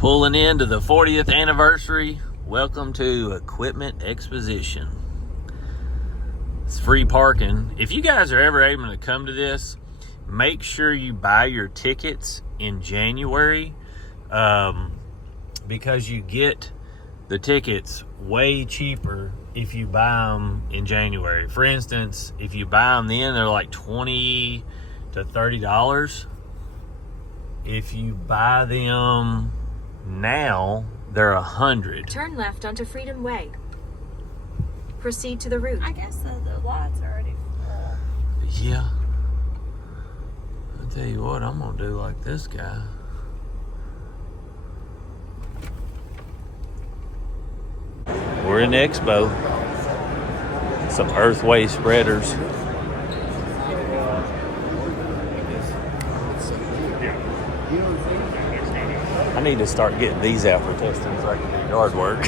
Pulling into the 40th anniversary. Welcome to Equipment Exposition. It's free parking. If you guys are ever able to come to this, make sure you buy your tickets in January, because you get the tickets way cheaper if you buy them in January. For instance, if you buy them then, they're like $20 to $30. If you buy them now, they're $100. Turn left onto Freedom Way. Proceed to the route. I guess the lights are already full. Yeah. I'll tell you what, I'm gonna do like this guy. We're in Expo. Some earthway spreaders. I need to start getting these out for testing so I can do yard work.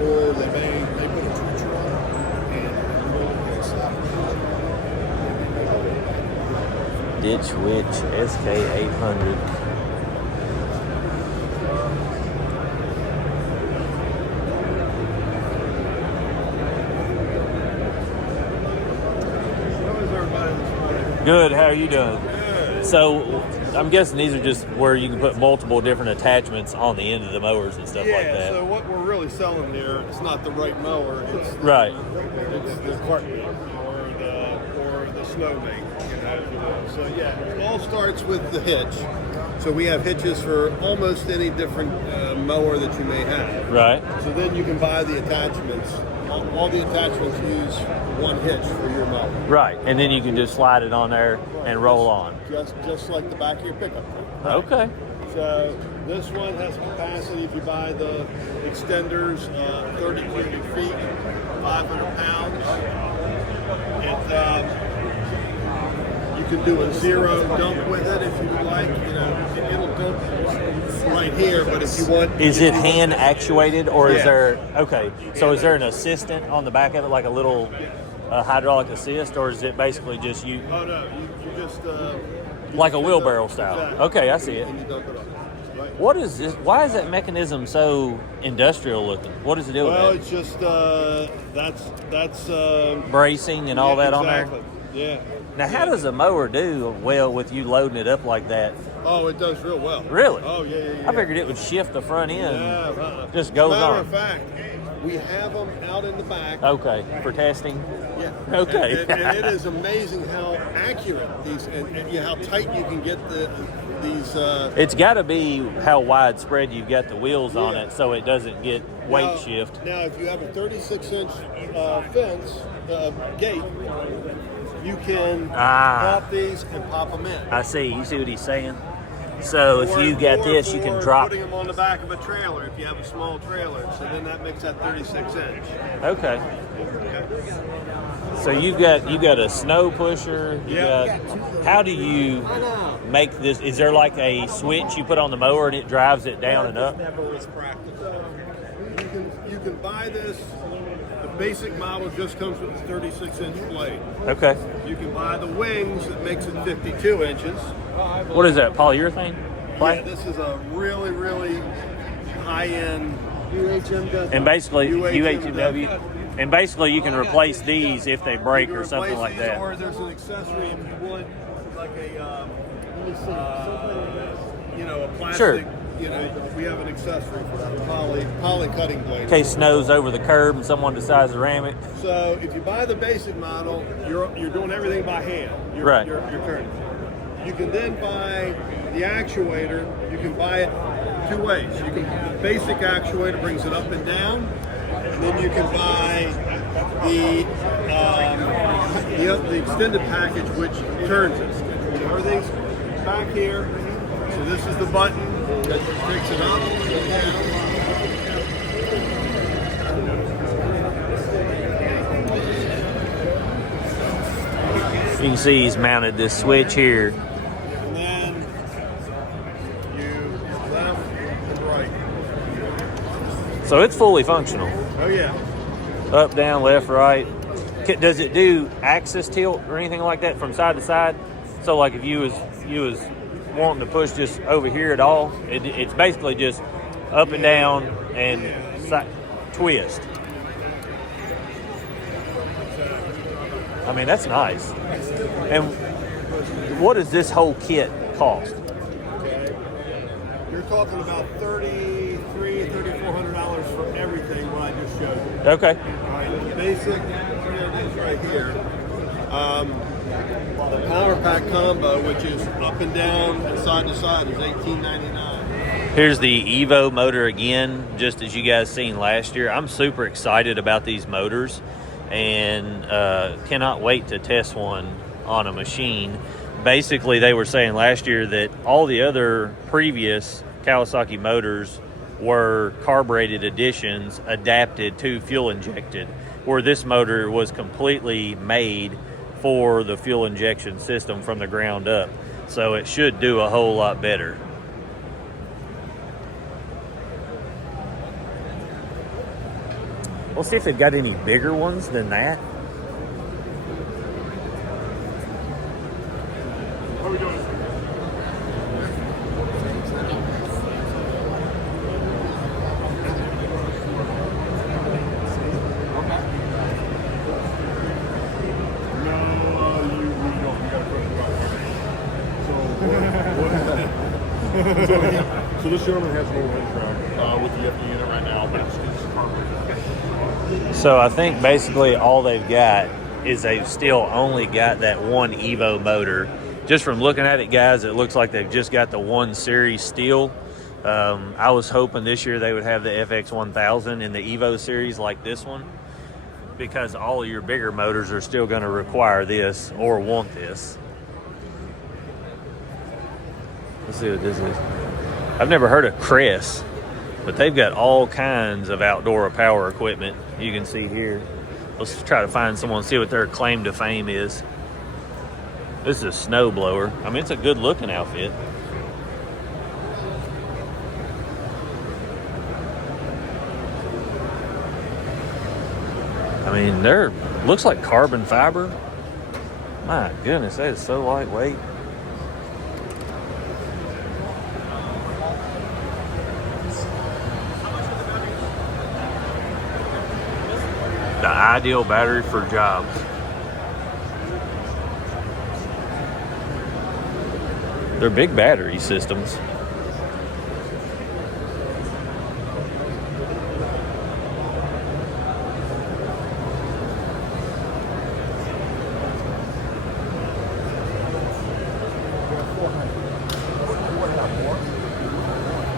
Or they put a trencher on and Ditch Witch SK800. Good, how are you doing? Good. So, I'm guessing these are just where you can put multiple different attachments on the end of the mowers and stuff like that. Yeah, so what we're really selling there, it's not the right mower, it's Right. It's the cart or the snowmake, you know. So yeah, it all starts with the hitch. So we have hitches for almost any different mower that you may have. Right. So then you can buy the attachments. All the attachments use one hitch for your mower. Right, and then you can just slide it on there and roll on. Just like the back of your pickup truck. Okay. So this one has capacity, if you buy the extenders, 30 cubic feet, 500 pounds. You can do a zero dump with it if you would like. You know, it'll dump right here, but if you want... Is it hand actuated or is Yeah. there... Okay, so is there an assistant on the back of it, like a little hydraulic assist, or is it basically just you... Oh, no, you just... like a wheelbarrow style? Exactly. Okay, I see it. And you dump it off. Right. What is this? Why is that mechanism so industrial looking? What is the deal Well, with it's just... that's... that? Bracing and all that on there? Exactly. Yeah. Now, how does a mower do well with you loading it up like that? Oh, it does real well. Really? Oh, yeah. I figured it would shift the front end. Yeah, Just goes As a matter on. of fact, we have them out in the back. Okay, for testing? Yeah. Okay. And it is amazing how accurate these and how tight you can get these. It's got to be how widespread you've got the wheels on Yeah. it so it doesn't get weight shift. Now, if you have a 36-inch fence gate, you can pop these and pop them in. I see. You see what he's saying? So if you got this, you can or drop. putting them on the back of a trailer if you have a small trailer. So then that makes that 36-inch. Okay. So you've got a snow pusher. How do you make this? Is there like a switch you put on the mower and it drives it down and up? It's practical. You can buy this. The basic model just comes with a 36-inch blade. Okay. You can buy the wings that makes it 52 inches. What is that? Polyurethane? Yeah, this is a really, really high-end UHMW. And basically, UHMW. And basically, you can replace these if they break or something like that. Or there's an accessory if you want, like a plastic. Sure. We have an accessory for that, a poly cutting blade. In case snow's over the curb and someone decides to ram it. So if you buy the basic model, you're doing everything by hand. Right. You're turning. You can then buy the actuator. You can buy it two ways. The basic actuator brings it up and down, and then you can buy the extended package, which turns it. Everything's back here. So this is the button that picks it up and down. You can see he's mounted this switch here. And then you left and right. So it's fully functional. Oh yeah. Up, down, left, right. Does it do axis tilt or anything like that from side to side? So like if you was wanting to push just over here at all, it's basically just up and down and twist. I mean, that's nice. And what does this whole kit cost? Okay. You're talking about $3,400 for everything what I just showed you. Okay. All right, the basic, here it is right here. The Power Pack combo, which is up and down and side to side, is $18.99. Here's the Evo motor again, just as you guys seen last year. I'm super excited about these motors and cannot wait to test one on a machine. Basically, they were saying last year that all the other previous Kawasaki motors were carbureted additions adapted to fuel injected, where this motor was completely made for the fuel injection system from the ground up. So it should do a whole lot better. We'll see if they've got any bigger ones than that. How are we doing? So this gentleman has no Ventrac with the FD unit right now, but it's carbureted. So I think basically all they've got is they've still only got that one Evo motor. Just from looking at it, guys, it looks like they've just got the 1 series steel. I was hoping this year they would have the FX1000 in the Evo series like this one, because all of your bigger motors are still going to require this or want this. Let's see what this is. I've never heard of Kress, but they've got all kinds of outdoor power equipment you can see here. Let's try to find someone, see what their claim to fame is. This is a snow blower. I mean, it's a good looking outfit. I mean, they're, looks like carbon fiber. My goodness, that is so lightweight. The ideal battery for jobs. They're big battery systems.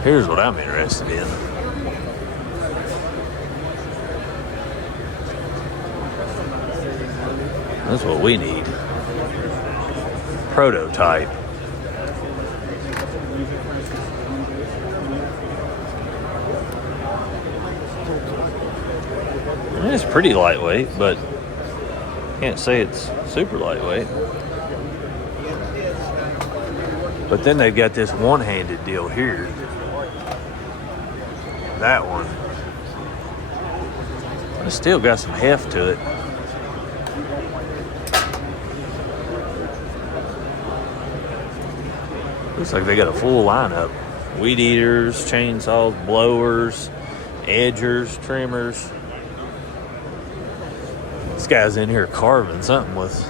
Here's what I'm interested in. That's what we need. Prototype. I mean, it's pretty lightweight, but can't say it's super lightweight. But then they've got this one-handed deal here. That one. It's still got some heft to it. Looks like they got a full lineup. Weed eaters, chainsaws, blowers, edgers, trimmers. This guy's in here carving something with.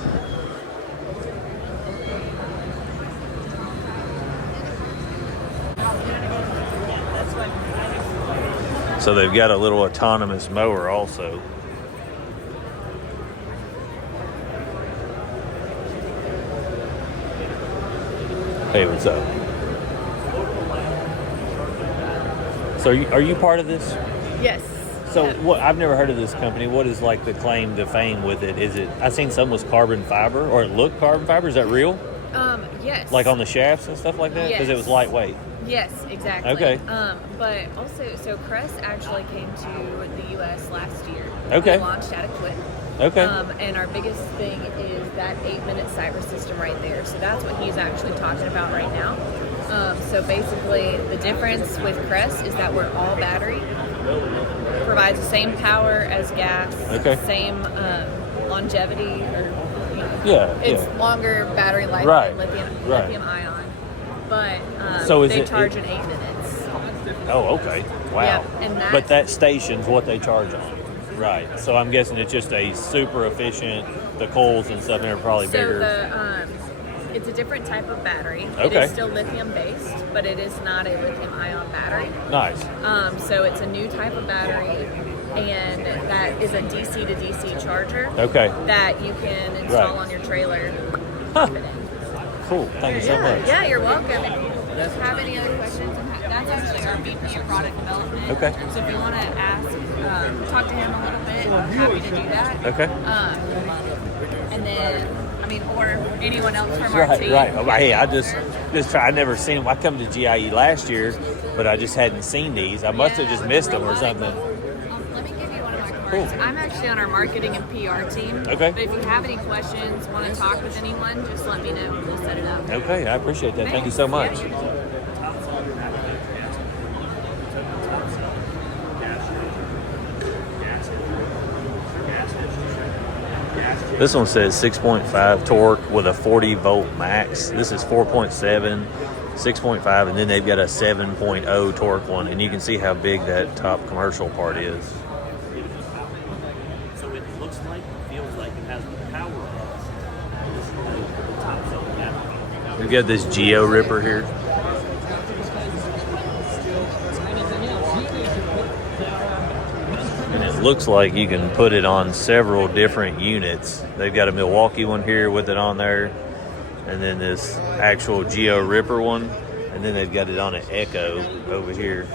So they've got a little autonomous mower also. Hey, what's up? So are you part of this? Yes. So what? I've never heard of this company. What is like the claim to fame with it? Is it? I seen some was carbon fiber, or it looked carbon fiber. Is that real? Yes. Like on the shafts and stuff like that, because it was lightweight. Yes, exactly. Okay. But also, so Kress actually came to the U.S. last year. Okay. We launched out of Quit. Okay. And our biggest thing is that 8-minute cyber system right there. So that's what he's actually talking about right now. So basically, the difference with Kress is that we're all battery. Provides the same power as gas. Okay. Same longevity or Yeah, It's yeah. longer battery life Right, than lithium, right. lithium ion. But So is they it- charge in 8 minutes. Oh, okay. Wow. Yep, and that- But that station's what they charge on. Right. So I'm guessing it's just a super efficient. The coils and stuff are probably So bigger. it's a different type of battery. It Okay. is still lithium based, but it is not a lithium ion battery. Nice. So it's a new type of battery, and that is a DC to DC charger. Okay. That you can install Right. on your trailer. Huh. Pop it in. Cool. Thank you so Yeah, much. yeah, you're welcome. If you have any other questions, that's actually our VP of product development. Okay. So if you want to ask, talk to him a little bit, I'm happy to do that. Okay. And then, I mean, or anyone else from our Right, team. right. Oh, hey, I just try. I never seen them. I come to GIE last year, but I just hadn't seen these. I must have just missed them or something. Let me give you one of my cards. I'm actually on our marketing and PR team. Okay. But if you have any questions, want to talk with anyone, just let me know. We'll set it up. Okay, I appreciate that. Thank you so much. This one says 6.5 torque with a 40 volt max. This is 4.7, 6.5, and then they've got a 7.0 torque one, and you can see how big that top commercial part is. So it looks like, feels like it has power. We've got this Geo Ripper here. And it looks like you can put it on several different units. They've got a Milwaukee one here with it on there, and then this actual Geo Ripper one, and then they've got it on an Echo over here.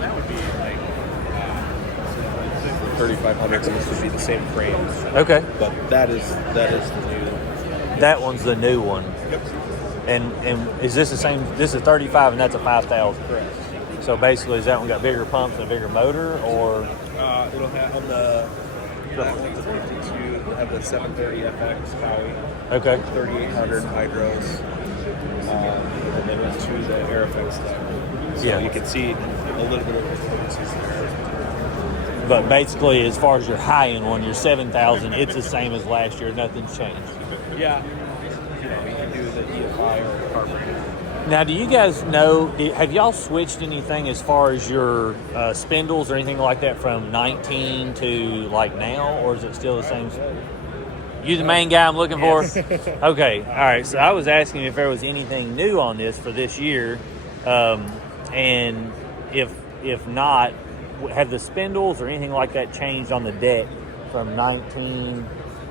That would be like 3,500, and this would be the same frames. Okay. But that is the new. That one's the new one. Yep. And is this the same? This is 35 and that's a 5,000. Correct. So basically, is that one got bigger pumps and a bigger motor, or? It'll have on that one's a 52. It'll have the 730 FX Bowie, Okay. 3,800 hydros, and then it's to the Airfix stuff. So Yeah. you can see a little bit of differences there. But basically, as far as your high-end one, your 7,000, it's the same as last year. Nothing's changed. Yeah. You can do the EFI or the carburetor. Now, do you guys know, have y'all switched anything as far as your spindles or anything like that from 19 to like now, or is it still the same? You the main guy I'm looking for? Okay, all right. So I was asking if there was anything new on this for this year, and if not, have the spindles or anything like that changed on the deck from 19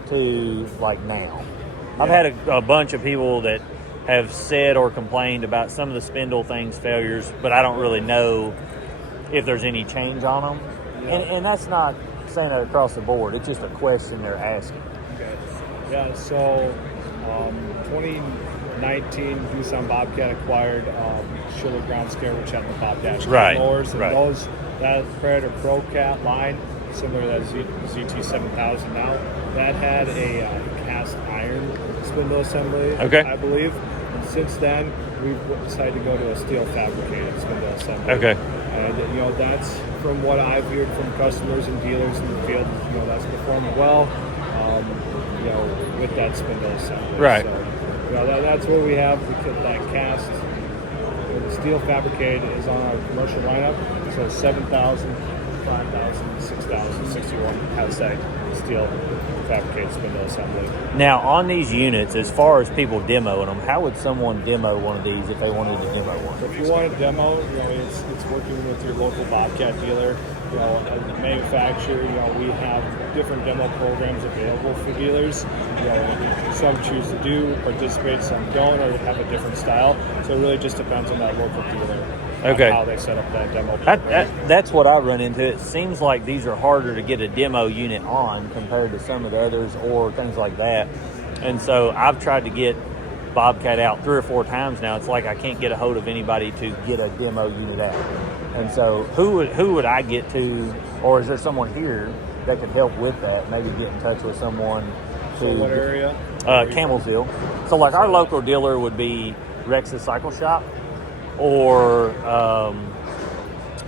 to like now? I've had a bunch of people that have said or complained about some of the spindle things failures, but I don't really know if there's any change on them. And that's not saying that across the board. It's just a question they're asking. Okay. Yeah, so 2019, Doosan Bobcat acquired Schiller Ground Scare, which had the Bobcat Right, mowers. And right. that Predator Pro Cat line, similar to that ZT7000 now, that had a cast iron spindle assembly, Okay. I believe. And since then, we've decided to go to a steel fabricated spindle assembly. Okay. And that's from what I've heard from customers and dealers in the field. That's performing well. With that spindle assembly. Right. So, that's what we have. That cast, the steel fabricated is on our commercial lineup. So 7,000, 5,000, 6,000, 61 has that steel fabricated spindle assembly. Now, on these units, as far as people demoing them, how would someone demo one of these if they wanted to demo one? So if you want a demo, it's working with your local Bobcat dealer. As a manufacturer, we have different demo programs available for dealers. Some choose to participate, some don't, or have a different style. So it really just depends on that local dealer. Okay. How they set up that demo program. That's what I run into. It seems like these are harder to get a demo unit on compared to some of the others or things like that. And so I've tried to get Bobcat out 3 or 4 times now. It's like I can't get a hold of anybody to get a demo unit out. And so who would I get to, or is there someone here that could help with that? Maybe get in touch with someone. So what area? Campbellsville. So like our local dealer would be Rex's Cycle Shop, or I'm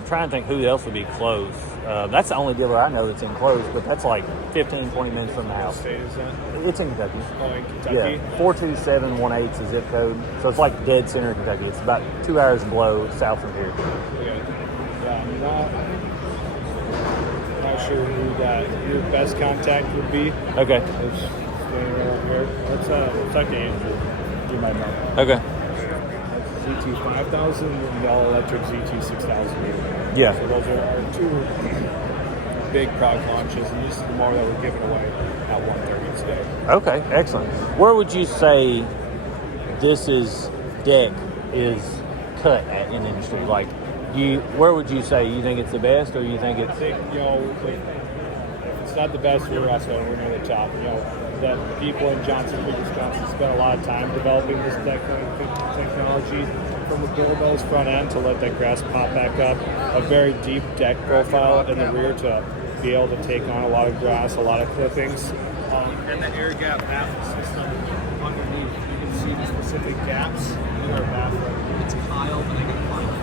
trying to think who else would be close. That's the only dealer I know that's enclosed, but that's like 15, 20 minutes from the What house. state is that? It's in Kentucky. Oh, in Kentucky? Yeah, 42718 is the zip code. So it's like dead center of Kentucky. It's about 2 hours below south from here. Okay. Yeah, I'm not sure who that your best contact would be. Okay. It's standing over here. Let's talk to Andrew. You might know. Okay. ZT 5000 and the all electric ZT 6000. Yeah. So those are our two big product launches, and this is the mower that we're giving away at 1:30 today. Okay, excellent. Where would you say this deck is cut at in the industry? Like, where would you say you think it's the best, or you think I it's? think, like, if it's not the best, we're near the top. That people in Johnson, Wisconsin spent a lot of time developing this technology from the billbells front end to let that grass pop back up, a very deep deck profile in the rear to be able to take on a lot of grass, a lot of clippings, and the air gap baffle system underneath. You can see the specific gaps in our baffle. It's tiled, and I can find it.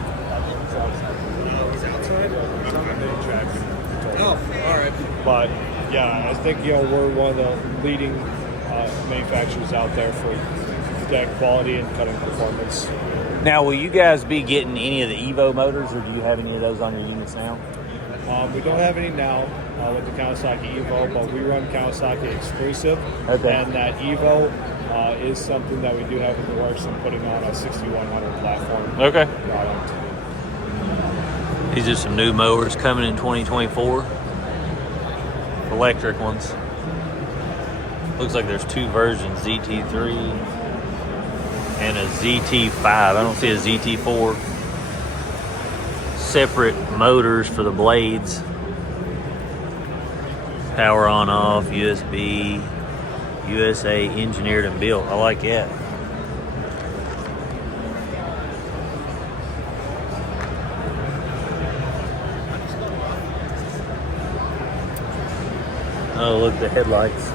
It's outside? It's on the Ventrac. Oh, all right. But yeah, I think we're one of the leading manufacturers out there for deck quality and cutting performance. Now, will you guys be getting any of the Evo motors, or do you have any of those on your units now? We don't have any now with the Kawasaki Evo, but we run Kawasaki exclusive, Okay. and that Evo is something that we do have in the works and putting on a 6100 platform Okay. product. These are some new mowers coming in 2024. Electric ones. Looks like there's two versions, ZT3 and a ZT5. I don't see a ZT4. Separate motors for the blades. Power on off, USB, USA engineered and built. I like that. Oh, look at the headlights.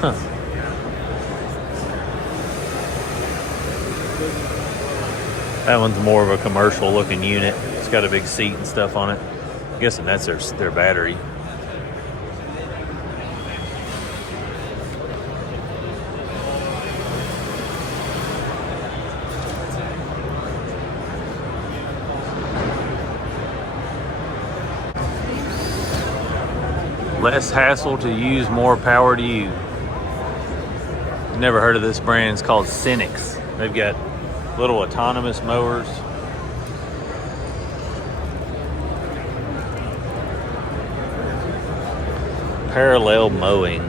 Huh. That one's more of a commercial looking unit. It's got a big seat and stuff on it. I'm guessing that's their battery. Less hassle to use, more power to you. Never heard of this brand. It's called Senix. They've got little autonomous mowers. Parallel mowing.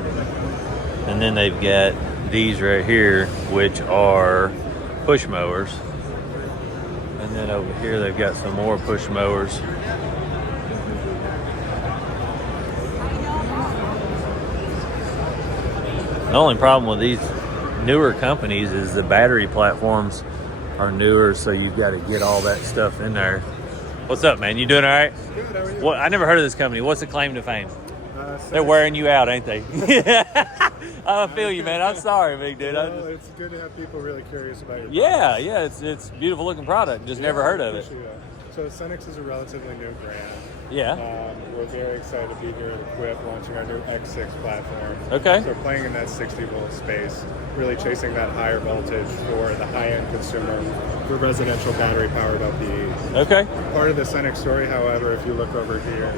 And then they've got these right here, which are push mowers. And then over here they've got some more push mowers. The only problem with these newer companies is the battery platforms are newer, so you've got to get all that stuff in there. What's up, man? You doing all right? Good, how are you? What? I never heard of this company. What's the claim to fame? They're wearing you out, ain't they? I feel you, man. I'm sorry, big dude. Well, it's good to have people really curious about your Yeah, products. yeah. It's a beautiful looking product. Just never heard of it. Appreciate that. So Senix is a relatively new brand. Yeah. We're very excited to be here at Equip, launching our new X6 platform. Okay. So playing in that 60-volt space, really chasing that higher voltage for the high-end consumer for residential battery-powered LPE. Okay. Part of the Senix story, however, if you look over here,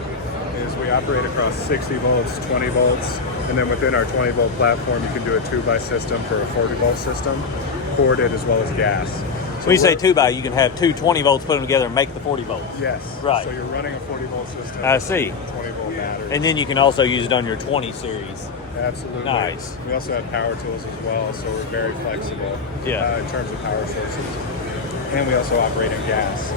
is we operate across 60 volts, 20 volts, and then within our 20-volt platform, you can do a 2x system for a 40-volt system, corded as well as gas. So When you say 2x, you can have two 20 volts, put them together and make the 40 volts. Yes. Right. So you're running a 40-volt system. I see. 20-volt battery. And then you can also use it on your 20 series. Absolutely. Nice. We also have power tools as well, so we're very flexible in terms of power sources. And we also operate in gas.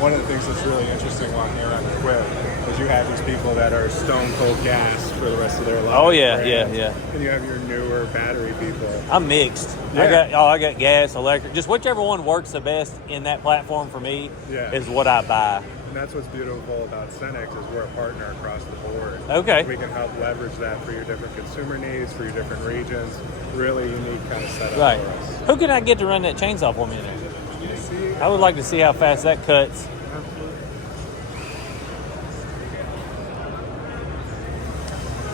One of the things that's really interesting while here on Equip is you have these people that are stone cold gas for the rest of their life. Oh, yeah, right? yeah. And you have your newer battery people. I'm mixed. Yeah. I got gas, electric. Just whichever one works the best in that platform for me is what I buy. that's what's beautiful about Senix is we're a partner across the board. Okay. We can help leverage that for your different consumer needs, for your different regions. Really unique kind of setup Right. for us. Who can I get to run that chainsaw for me then? I would like to see how fast that cuts.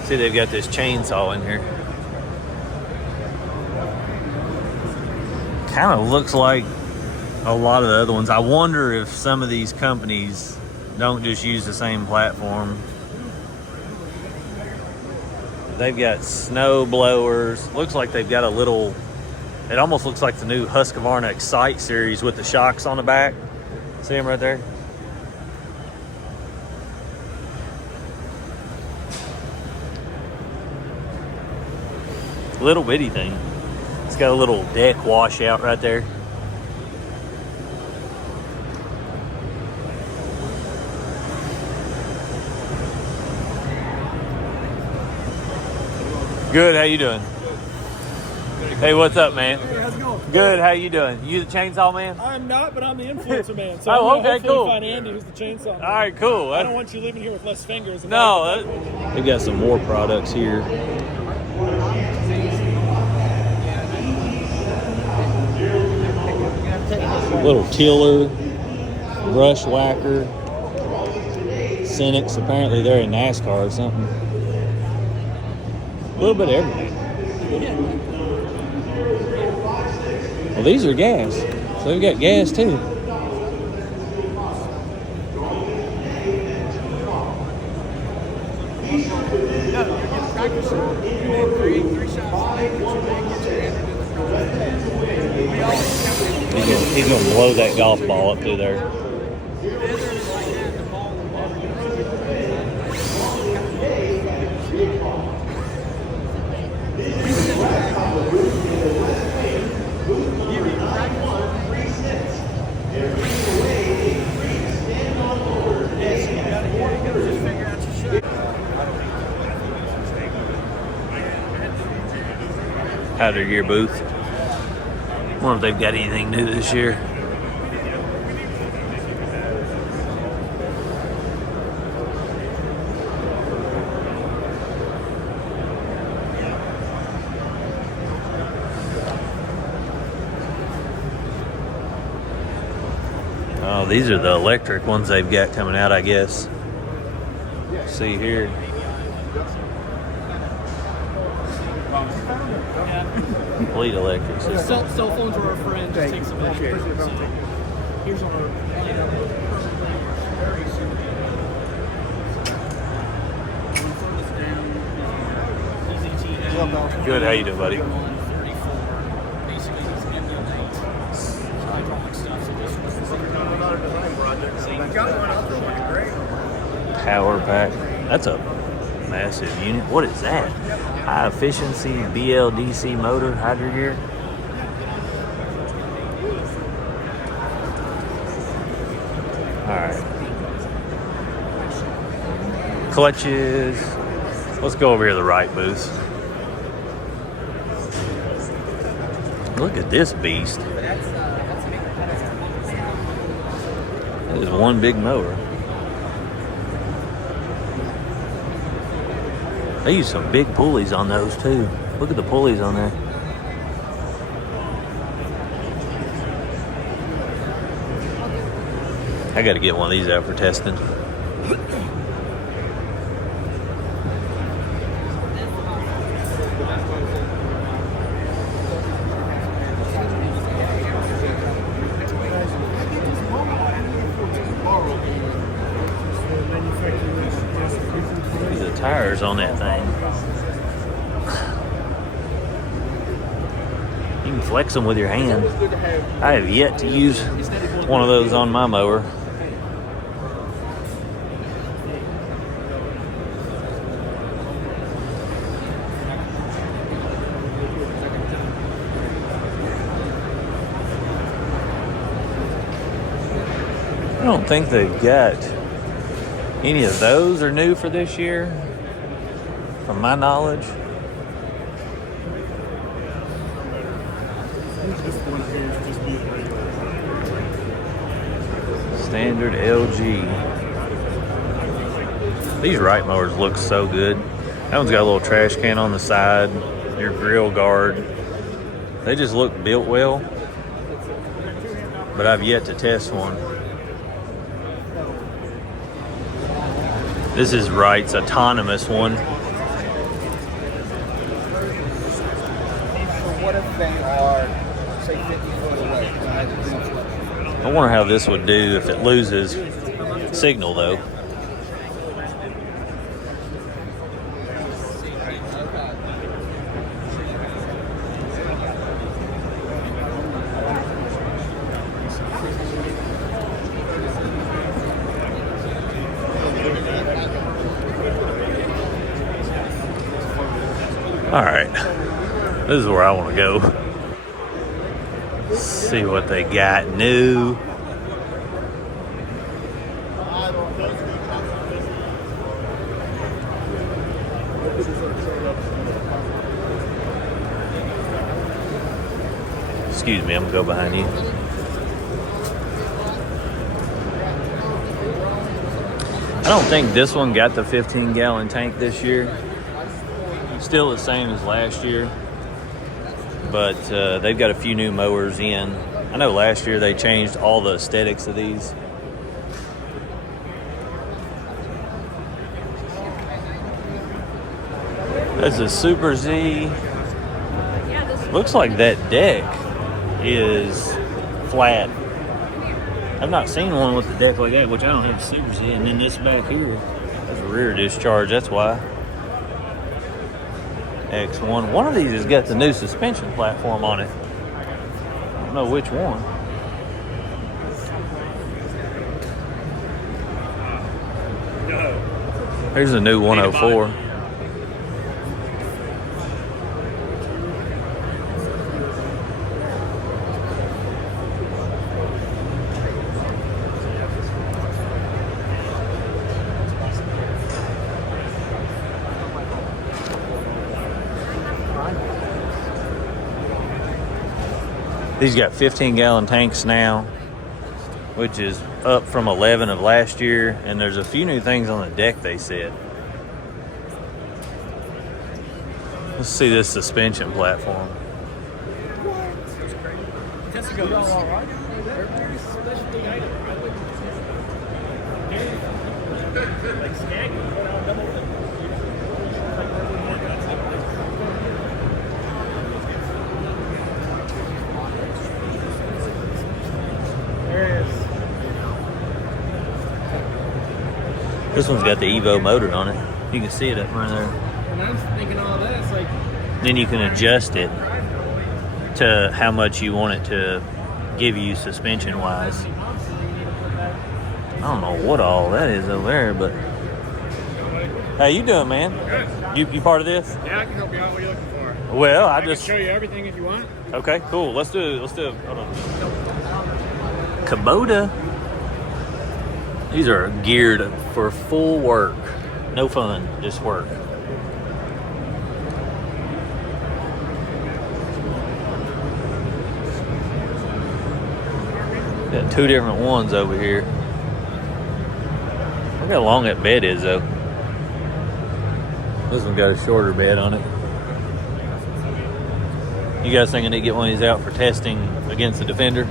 See, they've got this chainsaw in here. Kind of looks like a lot of the other ones. I wonder if some of these companies don't just use the same platform. They've got snow blowers. Looks like they've got a little, it almost looks like the new Husqvarna Excite series with the shocks on the back. See them right there? Little bitty thing. It's got a little deck washout right there. Good, how you doing? Hey, what's up, man? Hey, how's it going? Good, how you doing? You the chainsaw man? I'm not, but I'm the influencer man. So Oh, I'm okay, hopefully cool. find Andy, who's the chainsaw man. All right, cool. I don't want you leaving here with less fingers. No, they got some more products here. Little tiller, brush whacker, Senix. Apparently they're in NASCAR or something. A little bit of everything. Well, these are gas, so they've got gas too. He's gonna blow that golf ball up through there. Powder gear booth. Wonder if they've got anything new this year. Oh, these are the electric ones they've got coming out, I guess. See here. Complete electric system. Cell phones are our friend. Just take some back. Here's our Good, how you doing, buddy? Power pack. That's a massive unit. What is that? High efficiency BLDC motor hydro gear. All right. Clutches. Let's go over here to the Wright booth. Look at this beast. That is one big mower. They use some big pulleys on those too. Look at the pulleys on there. I gotta get one of these out for testing. Look at the tires on that thing. You can flex them with your hand. I have yet to use one of those on my mower. I don't think they've got any of those are new for this year, from my knowledge. Standard LG. These Wright mowers look so good. That one's got a little trash can on the side, your grill guard. They just look built well, but I've yet to test one. This is Wright's autonomous one. What if they are, say, 50 foot away? I wonder how this would do if it loses signal though. All right, this is where I want to go. See what they got new. Excuse me, I'm gonna go behind you. I don't think this one got the 15-gallon tank this year. Still the same as last year, but they've got a few new mowers in. I know last year they changed all the aesthetics of these. That's a Super Z. Looks like that deck is flat. I've not seen one with a deck like that, which I don't have a Super Z. And then this back here, that's a rear discharge, that's why. X1. One of these has got the new suspension platform on it. I don't know which one. Here's a new 104. These got 15-gallon tanks now, which is up from 11 of last year, and there's a few new things on the deck, they said. Let's see this suspension platform. This one's got the Evo motor on it. You can see it up right there. And I'm thinking all this, like... Then you can adjust it to how much you want it to give you suspension-wise. I don't know what all that is over there, but... How you doing, man? Good. You part of this? Yeah, I can help you out. What are you looking for? Well, I can show you everything if you want. Okay, cool. Let's do it. Hold on. Kubota. These are geared for full work. No fun, just work. Got two different ones over here. Look how long that bed is, though. This one got a shorter bed on it. You guys think I need to get one of these out for testing against the Defender?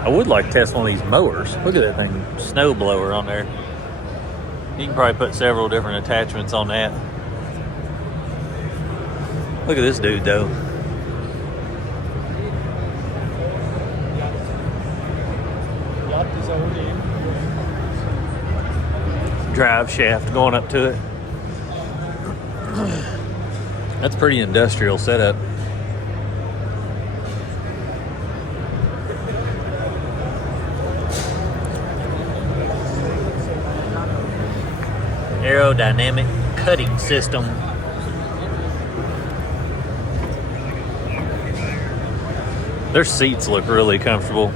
I would like to test one of these mowers. Look at that thing, snow blower on there. You can probably put several different attachments on that. Look at this dude, though. Drive shaft going up to it. That's pretty industrial setup. Aerodynamic cutting system. Their seats look really comfortable.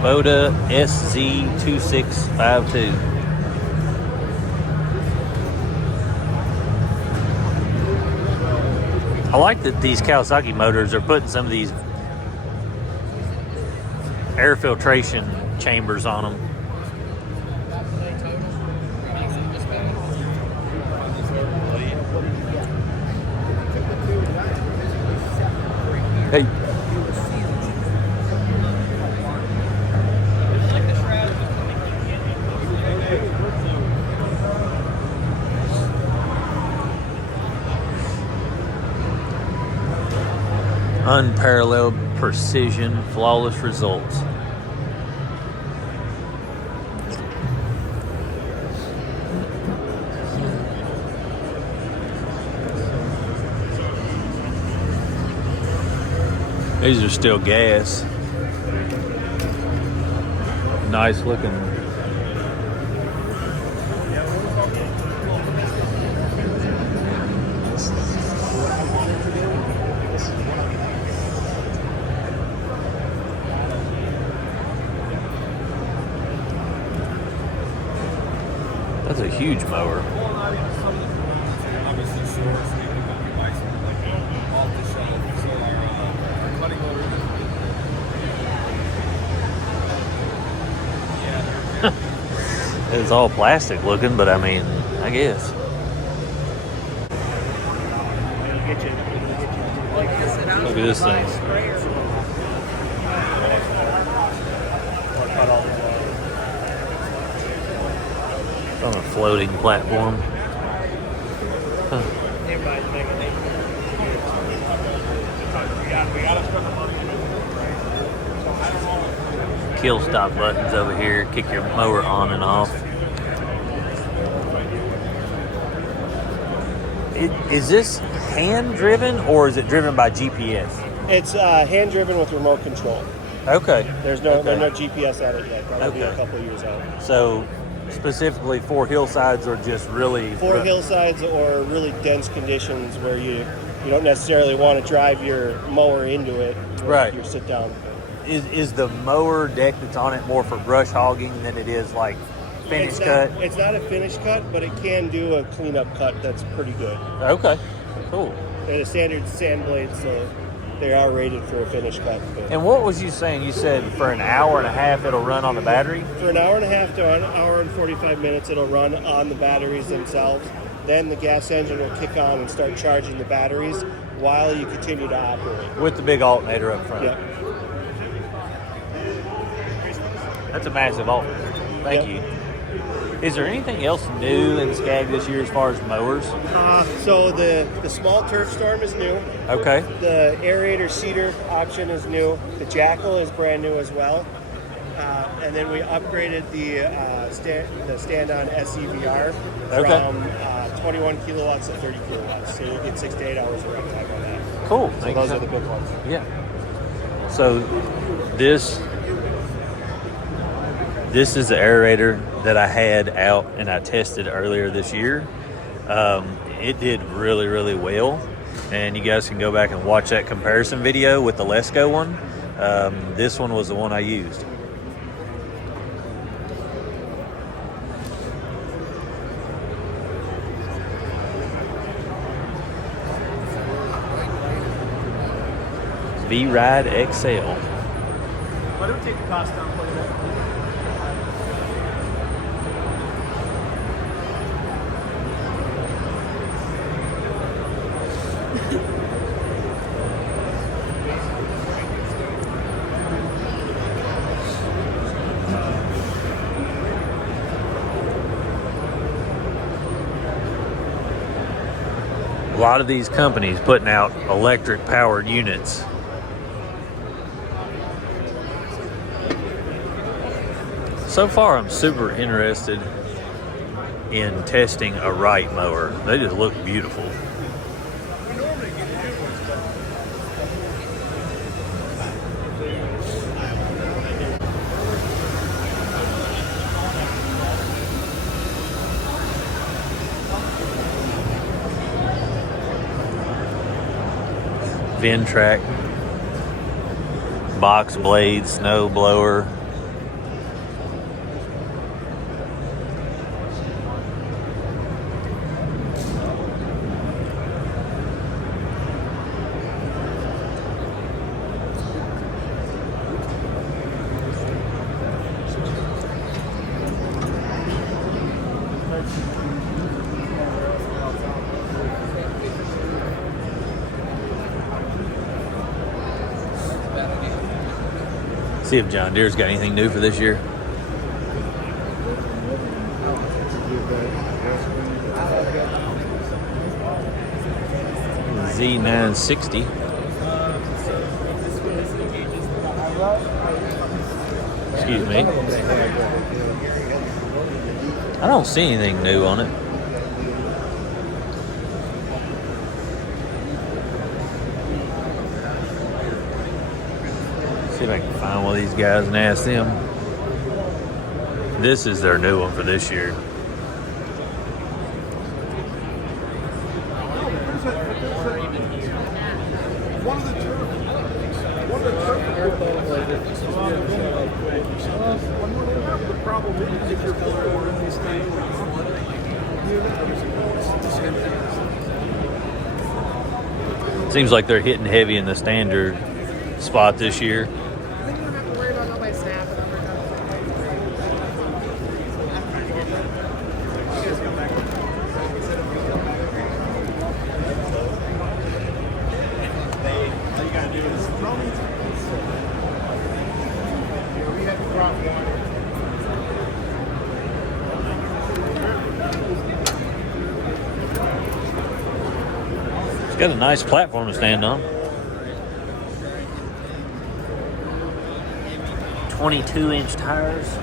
Kubota SZ2652. I like that these Kawasaki motors are putting some of these air filtration chambers on them. Hey. Unparalleled precision, flawless results. These are still gas. Nice looking. That's a huge mower. It's all plastic looking, but I mean, I guess. Look at this thing. It's on a floating platform. Huh. Kill stop buttons over here, kick your mower on and off. Is this hand driven or is it driven by GPS? It's hand driven with remote control. Okay. There's no GPS at it yet. That'll be a couple of years out. So specifically for hillsides or just really for hillsides or really dense conditions where you don't necessarily want to drive your mower into it. Right. You sit down. Is the mower deck that's on it more for brush hogging than it is like finish cut? It's not a finish cut, but it can do a cleanup cut that's pretty good. Okay, cool. They're the standard sand blades, so they are rated for a finish cut. And what was you saying? You said for an hour and a half it'll run on the battery? For an hour and a half to an hour and 45 minutes, it'll run on the batteries themselves. Then the gas engine will kick on and start charging the batteries while you continue to operate. With the big alternator up front. Yep. That's a massive alternator. Thank you. Is there anything else new in Scag this year as far as mowers? So the small turf storm is new. Okay. The aerator seeder option is new. The jackal is brand new as well. And then we upgraded the stand-on SEVR from 21 kilowatts to 30 kilowatts. So you get 6 to 8 hours of runtime on that. Cool. So those are the big ones. Yeah. So this is the aerator that I had out and I tested earlier this year. It did really, really well. And you guys can go back and watch that comparison video with the Lesco one. This one was the one I used. V-Ride XL. Why don't we take the cost down for you? A lot of these companies putting out electric powered units. So far, I'm super interested in testing a Wright mower. They just look beautiful. Ventrac, box blade, snow blower. See if John Deere's got anything new for this year. Z960. Excuse me. I don't see anything new on it. See if I can find one of these guys and ask them. This is their new one for this year. Seems like they're hitting heavy in the standard spot this year. Got a nice platform to stand on. 22-inch tires.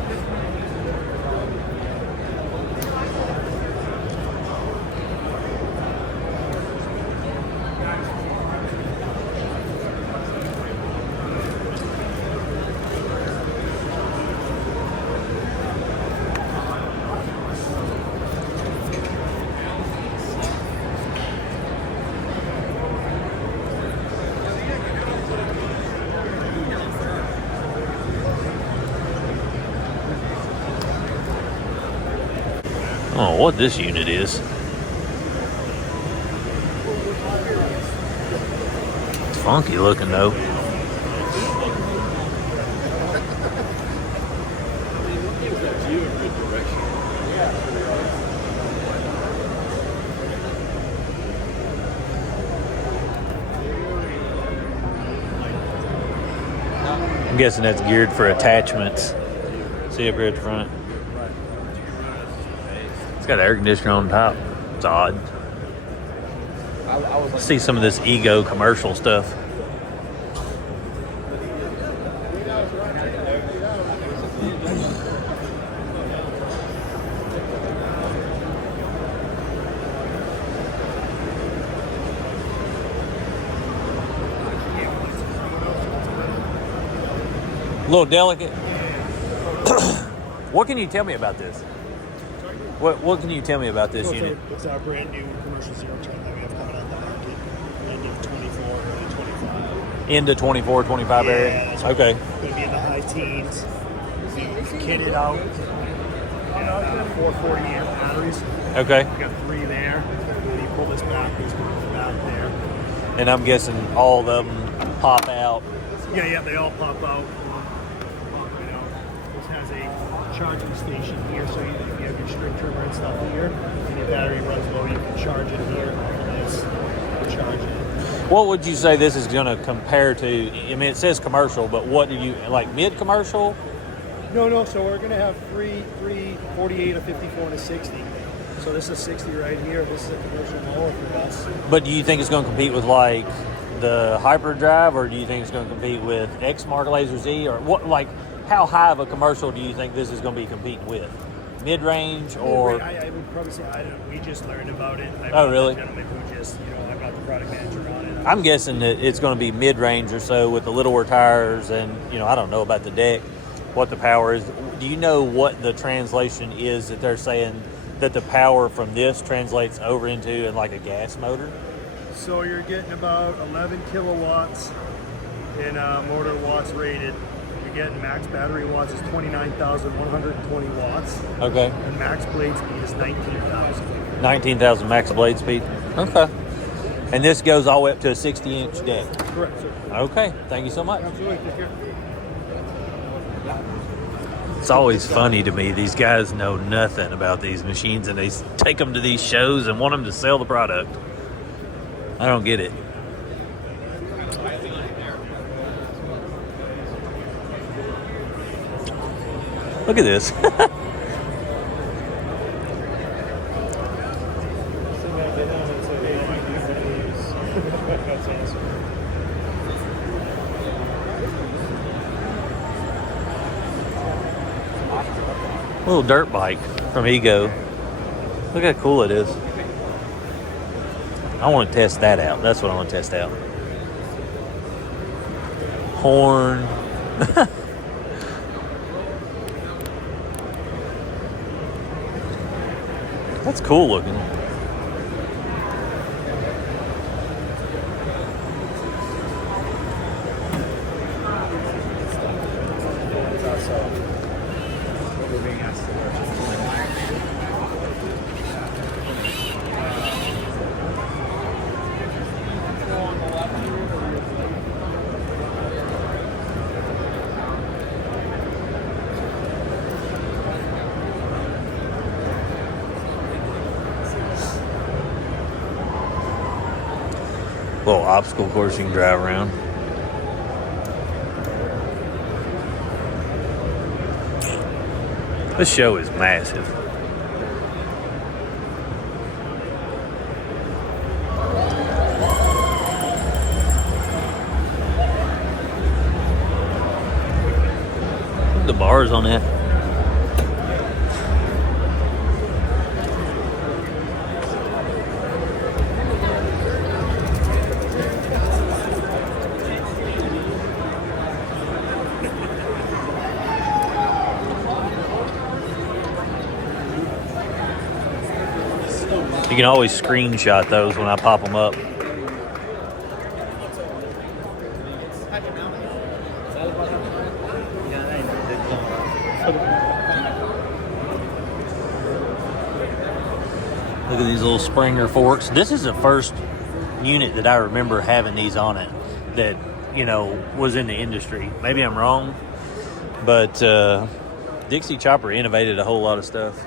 Oh, what this unit is. It's funky looking though. I'm guessing that's geared for attachments. See up here at the front. Got air conditioner on top. It's odd. Let's see some of this ego commercial stuff. A little delicate. What can you tell me about this? What can you tell me about this unit? It's our brand new commercial zero turn that we have coming on the market. End of 24, early 25. Into 24, 25 area? That's Okay. Going to be in the high teens. We kitted out 440 amp batteries. Okay. We got 3 there. When you pull this back, there's one back there. And I'm guessing all of them pop out. Yeah, they all pop out. This has a charging station here, so you have your string trigger and stuff here. And your battery runs low, you can charge it here. Nice. Charge it. What would you say this is going to compare to? I mean, it says commercial, but what do you like? Mid commercial? No. So we're going to have three 48, a 54, and a 60. So this is 60 right here. This is a commercial mower for us. But do you think it's going to compete with like the Hyperdrive, or do you think it's going to compete with Exmark Laser Z, or what? Like, how high of a commercial do you think this is going to be competing with? Mid-range or? I would probably say we just learned about it. Oh, really? The gentleman who just, I brought the product manager on it. I'm guessing that it's going to be mid-range or so with the littler tires, and I don't know about the deck, what the power is. Do you know what the translation is that they're saying that the power from this translates over into in like a gas motor? So you're getting about 11 kilowatts in motor watts rated. You're getting max battery watts is 29,120 watts. Okay. And max blade speed is 19,000. 19,000 max blade speed. Okay. And this goes all the way up to a 60-inch deck. Correct, sir. Okay. Thank you so much. Absolutely. Take care. It's always funny to me. These guys know nothing about these machines, and they take them to these shows and want them to sell the product. I don't get it. Look at this. Little dirt bike from Ego. Look how cool it is. I want to test that out. That's what I want to test out. Horn. That's cool looking. Little obstacle course you can drive around. This show is massive. The bars on that. You can always screenshot those when I pop them up. Look at these little Springer forks. This is the first unit that I remember having these on it that, you know, was in the industry. Maybe I'm wrong, but Dixie Chopper innovated a whole lot of stuff.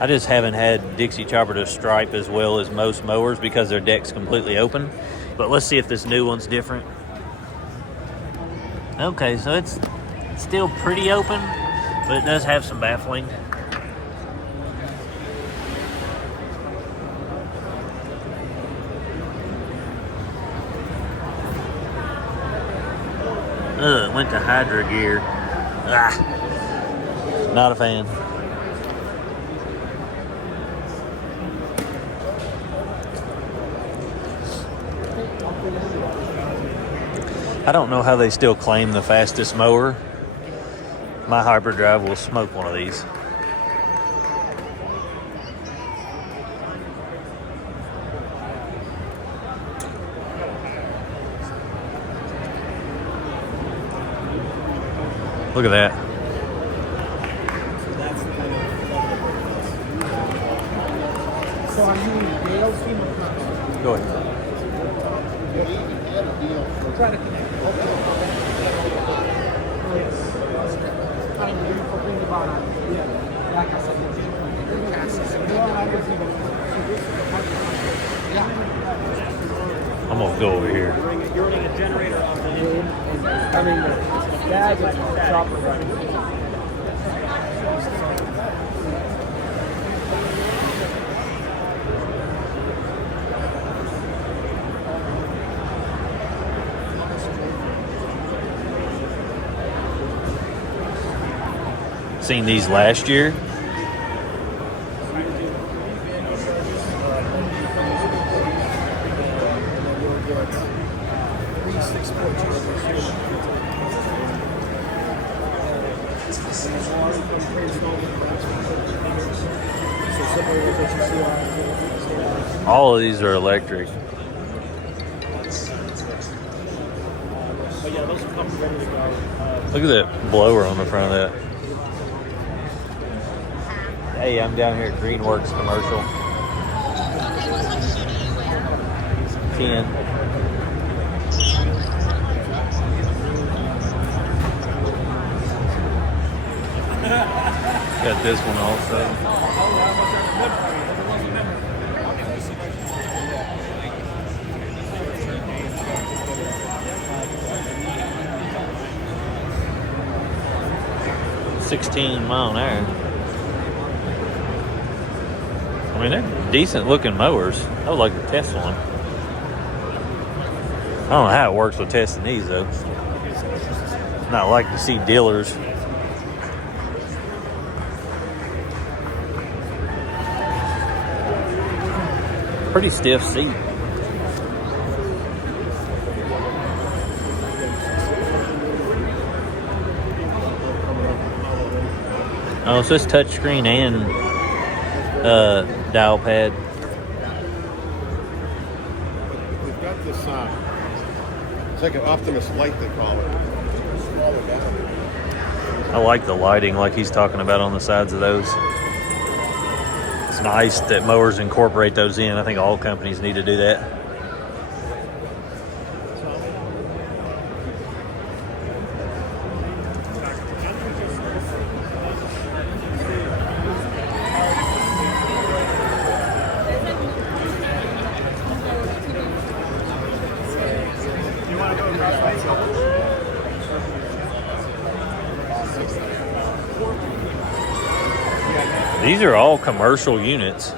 I just haven't had Dixie Chopper to stripe as well as most mowers because their deck's completely open. But let's see if this new one's different. Okay, so it's still pretty open, but it does have some baffling. Ugh, it went to Hydra gear. Ah, not a fan. I don't know how they still claim the fastest mower. My Hyperdrive will smoke one of these. Look at that. Go ahead. Try to connect. I'm gonna go over here. You're running a generator off the engine. I mean, the bag is chopper running. Seen these last year. All of these are electric. Look at that blower on the front of that. Hey, I'm down here at Greenworks commercial. 10. Got this one also. 16 mile an hour. I mean, they're decent looking mowers. I would like to test one. I don't know how it works with testing these though. Not like to see dealers. Pretty stiff seat. Oh, so it's touchscreen and dial pad. We've got this, it's like an Optimus Light, they call it. I like the lighting like he's talking about on the sides of those. It's nice that mowers incorporate those in. I think all companies need to do that. These are all commercial units.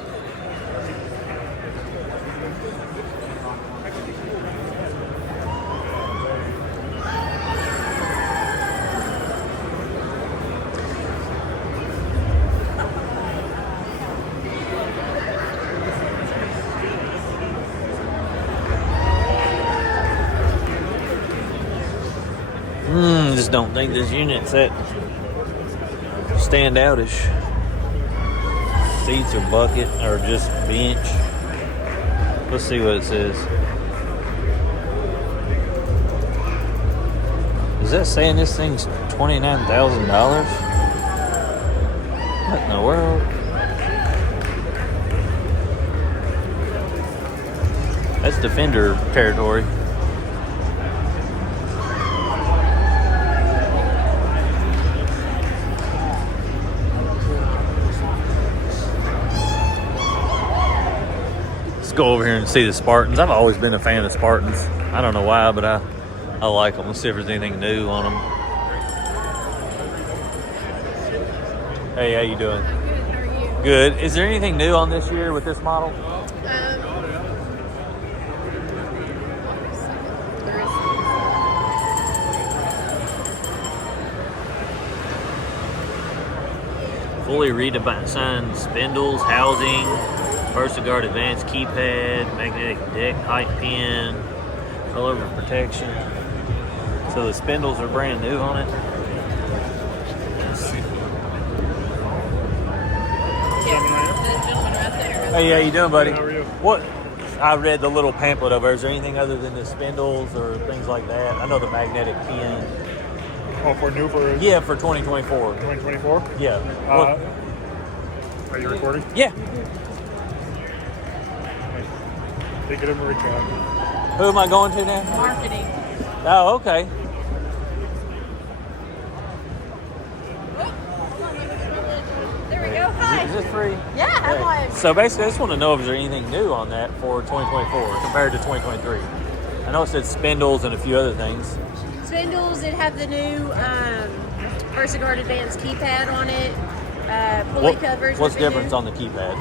Just don't think this unit's that standoutish. Seats are bucket or just bench. Let's see what it says. Is that saying this thing's $29,000? What in the world? That's Defender territory. Go over here and see the Spartans. I've always been a fan of Spartans. I don't know why, but I like them. Let's see if there's anything new on them. Hey, how you doing? Good. How are you? Good. Is there anything new on this year with this model? Fully redesigned spindles, housing, VersaGuard advanced keypad, magnetic deck height pin, rollover protection. So the spindles are brand new on it. Hey, how you doing, buddy? How are you? What? I read the little pamphlet over. Is there anything other than the spindles or things like that? I know the magnetic pin. Oh, for new for Yeah, for 2024. 2024? Yeah. Are you recording? Yeah. Take it in Marie Track. Who am I going to now? Marketing. Oh, okay. There we go. Hi. Is this free? Yeah, I'm live. So basically, I just want to know if there's anything new on that for 2024 compared to 2023. I know it said spindles and a few other things. Spindles, it have the new VersaGuard advanced keypad on it. Pulley covers. What's the difference on the keypad?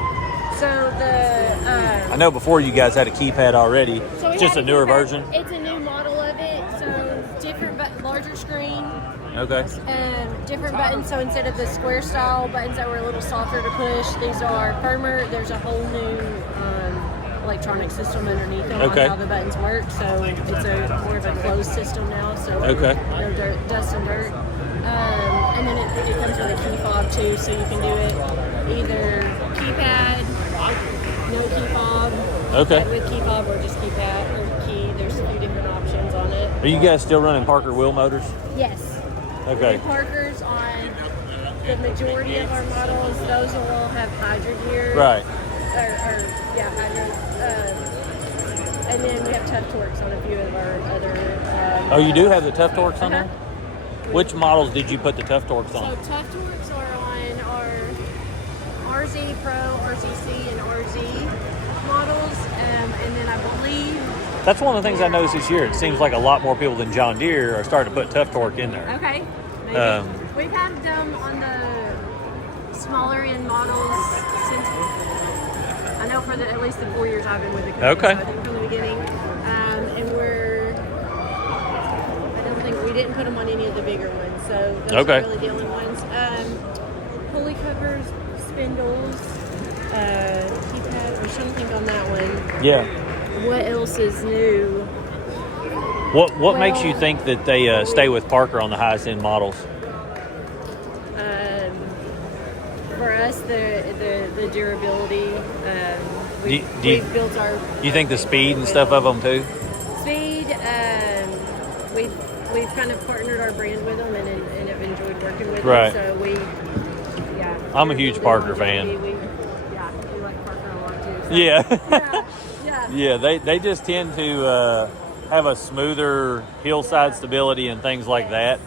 So the I know before you guys had a keypad already. so It's just a newer version. It's a new model of it. So different, larger screen. Okay. Different buttons. So instead of the square style buttons that were a little softer to push, these are firmer. There's a whole new electronic system underneath them on how the buttons work. So it's a more of a closed system now. So no dirt, dust and dirt. And then it comes with a key fob too, so you can do it either keypad, no key fob, with key fob, or just keypad or key. There's a few different options on it. Are you guys still running Parker wheel motors? Yes. Okay. The Parkers on the majority of our models, those will all have Hydra gear. Right. Hydra. And then we have Tough Torques on a few of our other. Oh, you do have the Tough Torques on there? Which models did you put the Tough Torques on? So Tough Torques are on our RZ Pro, RZC, and RZ models, and then I believe That's one of the things I noticed this year. It seems like a lot more people than John Deere are starting to put Tough Torque in there. Okay. Maybe. We've had them on the smaller end models since, I know for at least the 4 years I've been with the company. Okay. So I think from the beginning. And we didn't put them on any of the bigger ones. So those Okay. are really the only ones. Pulley covers, spindles, keypad. I'm trying to think on that one. Yeah. What else is new? What makes you think that they stay with Parker on the highest end models? For us, the durability. We've built our. You think the speed and stuff of them too? Speed. We've kind of partnered our brand with them and have enjoyed working with Right. them. So I'm a huge Parker fan. We like Parker a lot too. So. Yeah. Yeah. They just tend to have a smoother hillside stability and things like that.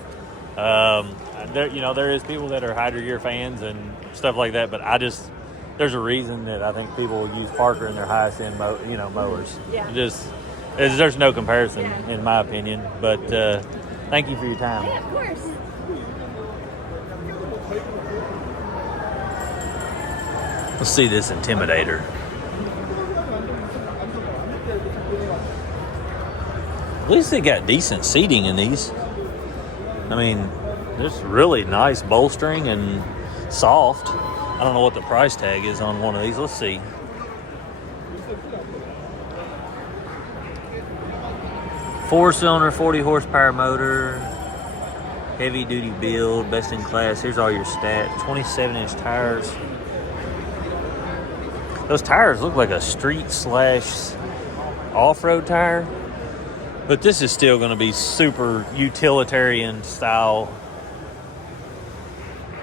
There is people that are Hydro Gear fans and stuff like that, but there's a reason that I think people will use Parker in their highest end mowers. Yeah. There's no comparison in my opinion, but thank you for your time. Yeah, of course. Let's see this Intimidator. At least they got decent seating in these. I mean, there's really nice bolstering and soft. I don't know what the price tag is on one of these. Let's see. Four-cylinder, 40 horsepower motor, heavy duty build, best in class. Here's all your stats. 27-inch tires. Those tires look like a street / off-road tire, but this is still going to be super utilitarian style.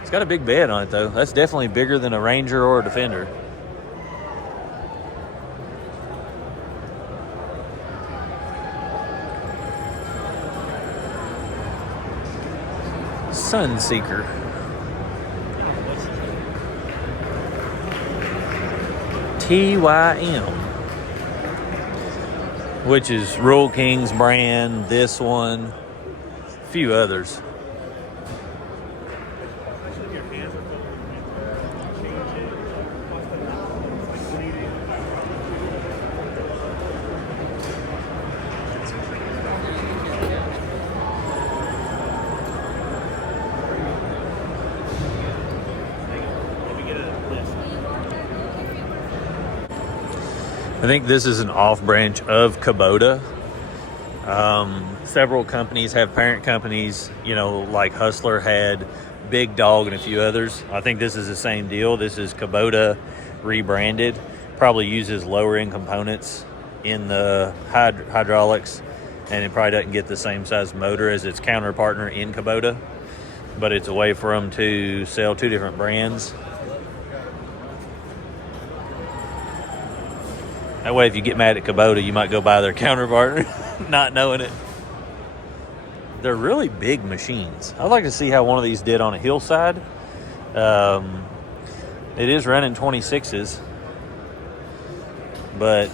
It's got a big bed on it though. That's definitely bigger than a Ranger or a Defender. Sunseeker. TYM, which is Rural King's brand, this one, a few others. I think this is an off branch of Kubota. Several companies have parent companies, like Hustler had Big Dog and a few others. I think this is the same deal. This is Kubota rebranded. Probably uses lower end components in the hydraulics, and it probably doesn't get the same size motor as its counterpartner in Kubota. But it's a way for them to sell two different brands. That way, if you get mad at Kubota, you might go buy their counterpart, not knowing it. They're really big machines. I'd like to see how one of these did on a hillside. It is running 26s, but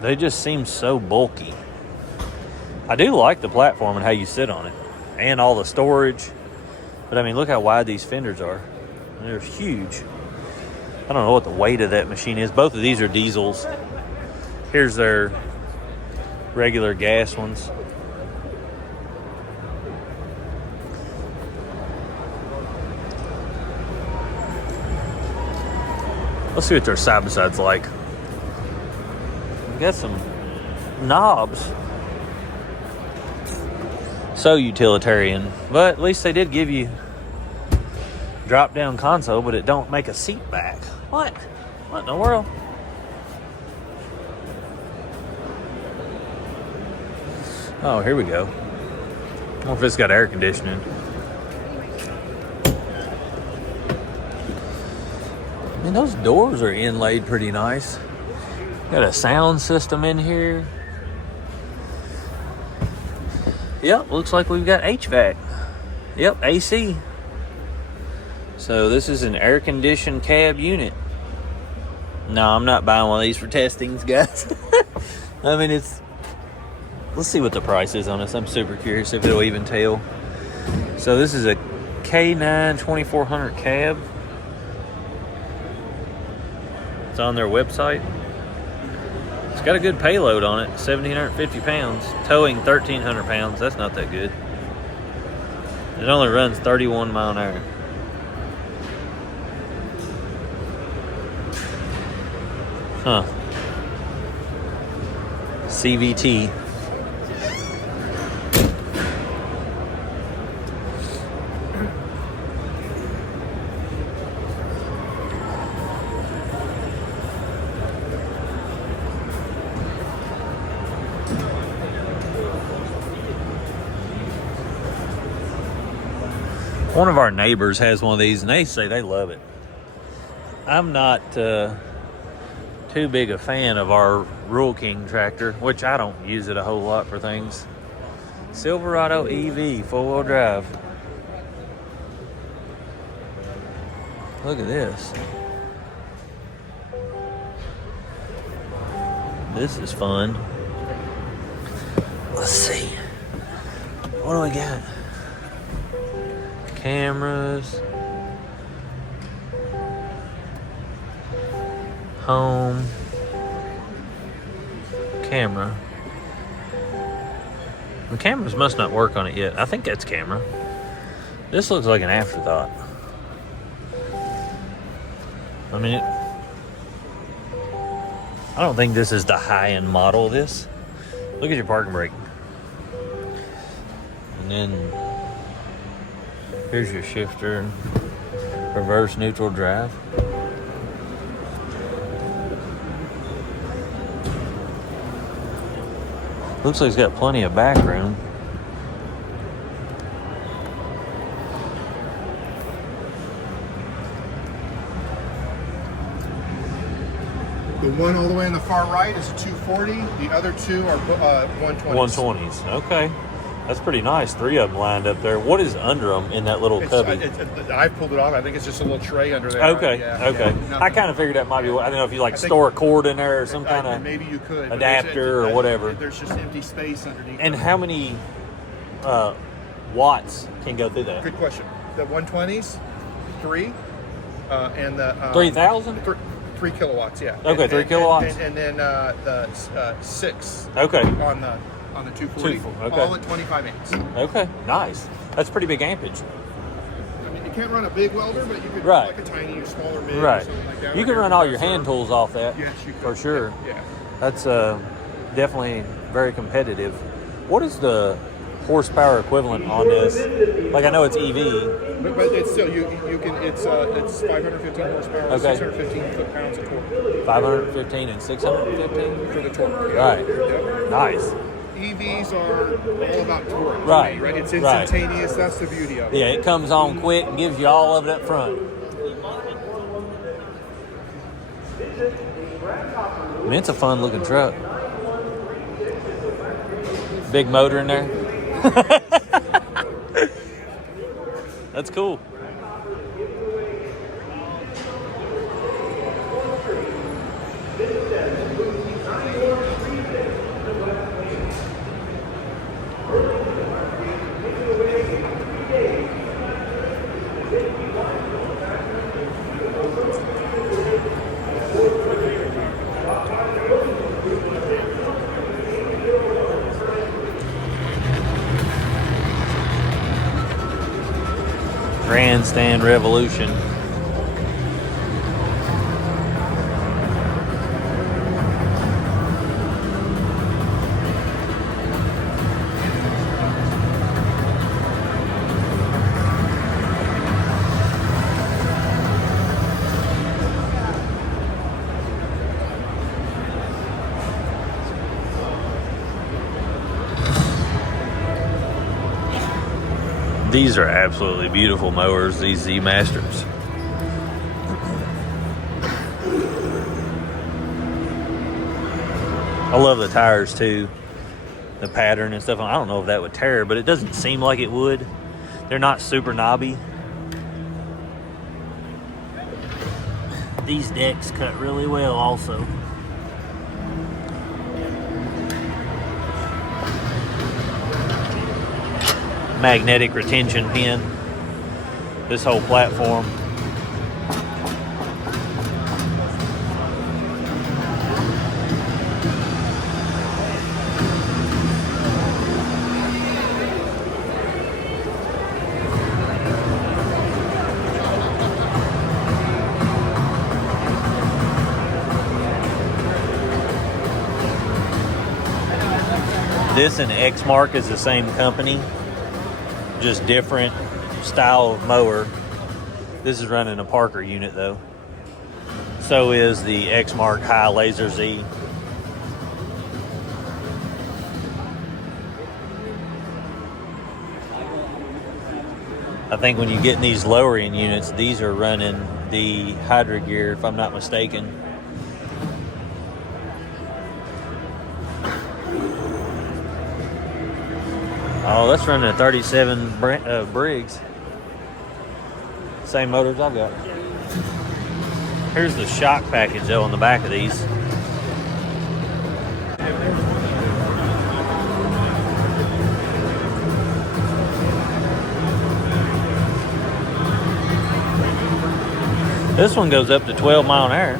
they just seem so bulky. I do like the platform and how you sit on it, and all the storage. But I mean, look how wide these fenders are. They're huge. I don't know what the weight of that machine is. Both of these are diesels. Here's their regular gas ones. Let's see what their side-by-side's like. We got some knobs. So utilitarian, but at least they did give you drop-down console, but it don't make a seat back. What in the world? Oh, here we go. I wonder if it's got air conditioning. I mean, those doors are inlaid pretty nice. Got a sound system in here. Yep, looks like we've got HVAC. Yep, AC. So this is an air-conditioned cab unit. No, I'm not buying one of these for testings, guys. I mean, let's see what the price is on this. I'm super curious if it'll even tell. So this is a K9 2400 cab. It's on their website. It's got a good payload on it, 1,750 pounds. Towing 1,300 pounds. That's not that good. It only runs 31 mile an hour. Huh. CVT. One of our neighbors has one of these, and they say they love it. I'm not too big a fan of our Rural King tractor, which I don't use it a whole lot for things. Silverado EV, four-wheel drive. Look at this. This is fun. Let's see. What do we got? Cameras. Home. Camera. The cameras must not work on it yet. I think that's camera. This looks like an afterthought. I mean, I don't think this is the high-end model of this. Look at your parking brake. And then here's your shifter. Reverse neutral drive. Looks like it's got plenty of back room. The one all the way on the far right is a 240. The other two are 120s. 120s. Okay. That's pretty nice. 3 of them lined up there. What is under them in that little cubby? I pulled it off. I think it's just a little tray under there. Okay. Yeah, okay. Yeah, I kind of figured that might be. I don't know if you store a cord in there or some kind of maybe you could but adapter or whatever. There's just empty space underneath. And how many watts can go through that? Good question. The 120s, 3, and the 3,000. 3 kilowatts. Yeah. Okay, 3 kilowatts. And then the 6. Okay. On the 240. Okay. All at 25 amps. Okay. Nice. That's pretty big ampage. I mean, you can't run a big welder, but you could Right. run like a tiny or smaller MIG Right. or something like that. You can run all your hand tools off that. Yes, you could. For sure. Yeah. That's definitely very competitive. What is the horsepower equivalent on this? Like, I know it's EV. But it's still you can it's 515 horsepower, Okay. 615 foot-pounds of torque 515 and 615 for the torque. Right. Yep. Nice. EVs are all about torque. to Right. me, right. It's Right. instantaneous. That's the beauty of it. Yeah, it comes on quick and gives you all of it up front. I mean, it's a fun looking truck. Big motor in there. That's cool. Grandstand Revolution. These are absolutely beautiful mowers, these Z Masters. I love the tires too, the pattern and stuff. I don't know if that would tear, but it doesn't seem like it would. They're not super knobby. These decks cut really well also. Magnetic retention pin. this whole platform. This and Exmark is the same company, just different style of mower. This is running a Parker unit though. So is the Exmark High Laser Z. I think when you get in these lower end units, these are running the Hydra gear, if I'm not mistaken. Oh, that's running a 37 Briggs. Same motors I've got. Here's the shock package though on the back of these. This one goes up to 12 mile an hour.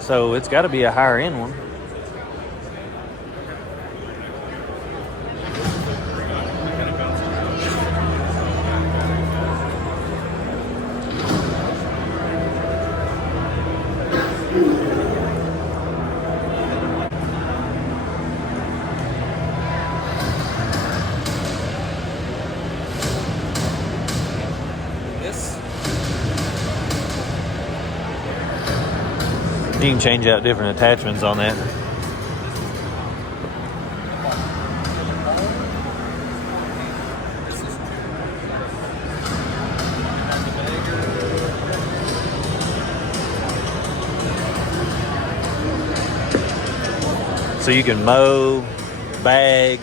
So it's got to be a higher end one. You can change out different attachments on that. So you can mow, bag,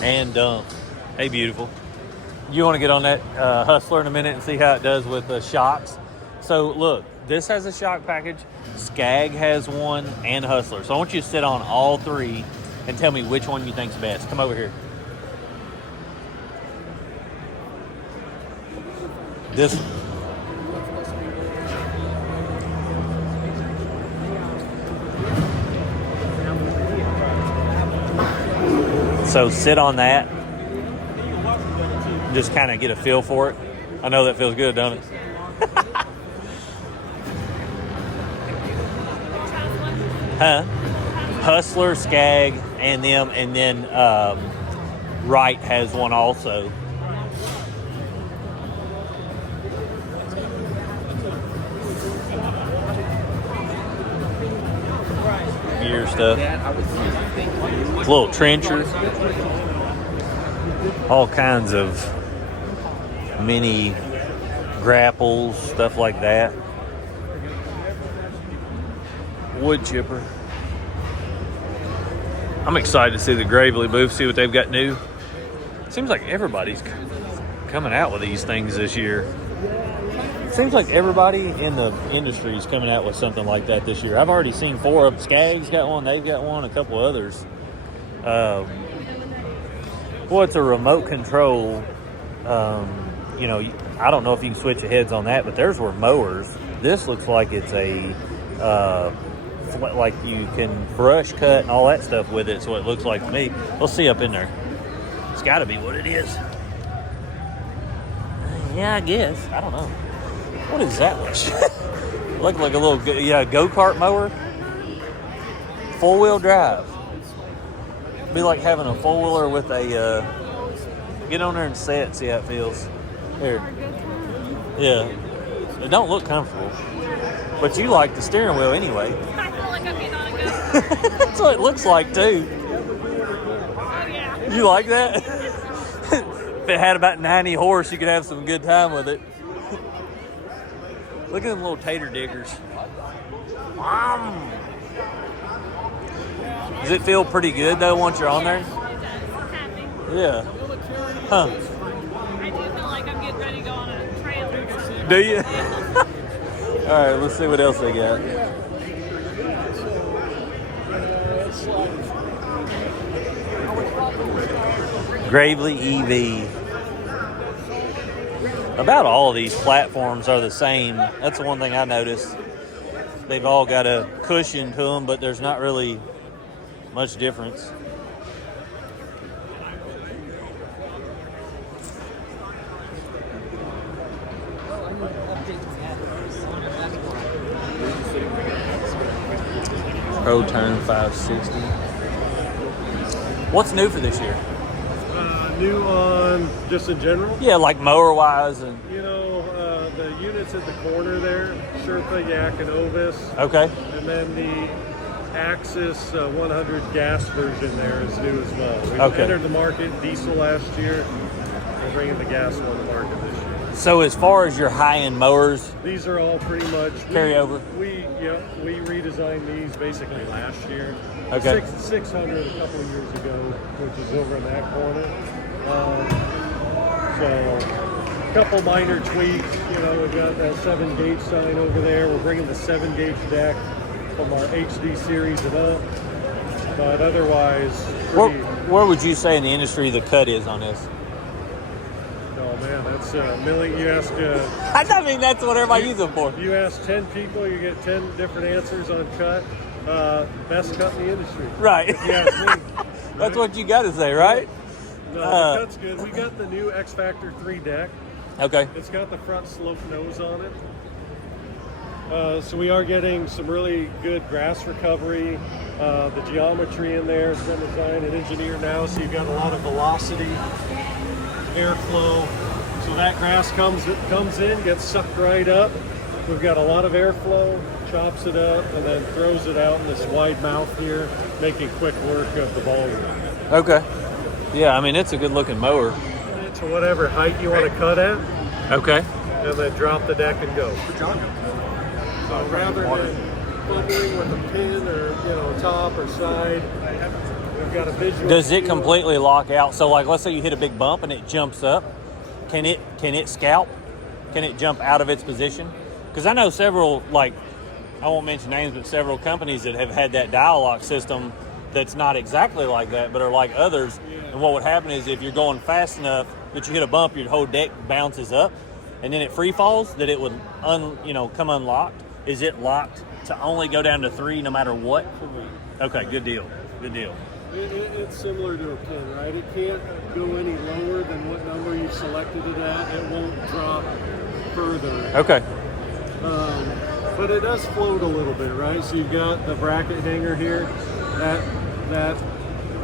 and dump. Hey, beautiful. You want to get on that Hustler in a minute and see how it does with the shocks? So look, this has a shock package. Scag has one, and Hustler. So I want you to sit on all three and tell me which one you think's best. Come over here. This one. So sit on that. Just kind of get a feel for it. I know that feels good, don't it? Huh? Hustler, Scag, and them, and then Wright has one also. Gear stuff. Little trencher. All kinds of mini grapples, stuff like that. Wood chipper. I'm excited to see the Gravely booth, see what they've got new. Seems like everybody's coming out with these things this year. Seems like everybody in the industry is coming out with something like that this year. I've already seen 4 of them. Skag's got one, they've got one, a couple others. Well, it's a remote control. You know, I don't know if you can switch the heads on that, but theirs were mowers. This looks like it's a like you can brush cut and all that stuff with it, so it looks like to me. We'll see up in there. It's got to be what it is. Yeah, I guess. I don't know. What is that much? Look like a little go-kart mower. 4-wheel drive. Be like having a 4-wheeler with a get on there and sit, see how it feels. Here. Yeah. It don't look comfortable. But you like the steering wheel anyway. I feel like I'm getting on a go. That's what it looks like too. Oh yeah. You like that? If it had about 90 horse, you could have some good time with it. Look at them little tater diggers. Does it feel pretty good though once you're on there? Yeah. Huh. I do feel like I'm getting ready to go on a trailer. Do you? All right, let's see what else they got. Gravely EV. About all of these platforms are the same. That's the one thing I noticed. They've all got a cushion to them, but there's not really much difference. Pro Turn 560. What's new for this year? New on just in general? Yeah, like mower wise and. You know, the units at the corner there, Sherpa, Yak, and Ovis. Okay. And then the Axis 100 gas version there is new as well. We entered the market diesel last year. We're bringing the gas one to market this year. So as far as your high-end mowers, these are all pretty much carryover. We redesigned these basically last year. Okay. 600 a couple of years ago, which is over in that corner. So a couple minor tweaks. You know, we've got that 7-gauge sign over there. We're bringing the 7-gauge deck from our HD series and up. But otherwise, where would you say in the industry the cut is on this? Oh man, that's a million. You ask. I mean, that's what everybody uses them for. You ask 10 people, you get 10 different answers on cut. Best cut in the industry. Right. If you ask me. That's what you got to say, right? No, the cut's good. We got the new X Factor 3 deck. Okay. It's got the front slope nose on it. So we are getting some really good grass recovery. The geometry in there has been designed and engineered now, so you've got a lot of velocity, airflow. So that grass comes in, gets sucked right up. We've got a lot of airflow, chops it up, and then throws it out in this wide mouth here, making quick work of the volume. Okay. Yeah, I mean, it's a good looking mower. To whatever height you want to cut at. Okay. And then drop the deck and go. So rather than fumbling with a pin or, top or side, we've got a visual. Does it completely lock out? So like, let's say you hit a big bump and it jumps up. Can it scalp? Can it jump out of its position? Because I know several, like, I won't mention names, but several companies that have had that dial lock system that's not exactly like that, but are like others. And what would happen is if you're going fast enough that you hit a bump, your whole deck bounces up, and then it free falls, that it would come unlocked. Is it locked to only go down to 3 no matter what? Okay, good deal. Good deal. It's similar to a pin, right? It can't go any lower than what number you've selected it at. It won't drop further. Okay. But it does float a little bit, right? So you've got the bracket hanger here. That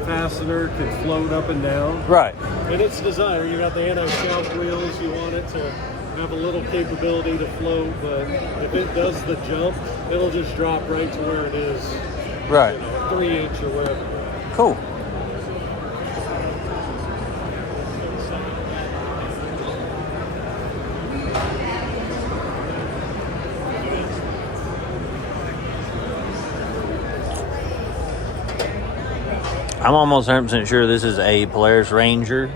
fastener can float up and down. Right. And it's designed. You got the anti-shock wheels. You want it to have a little capability to float, but if it does the jump, it'll just drop right to where it is. Right. 3-inch or wherever. Cool. I'm almost 100% sure this is a Polaris Ranger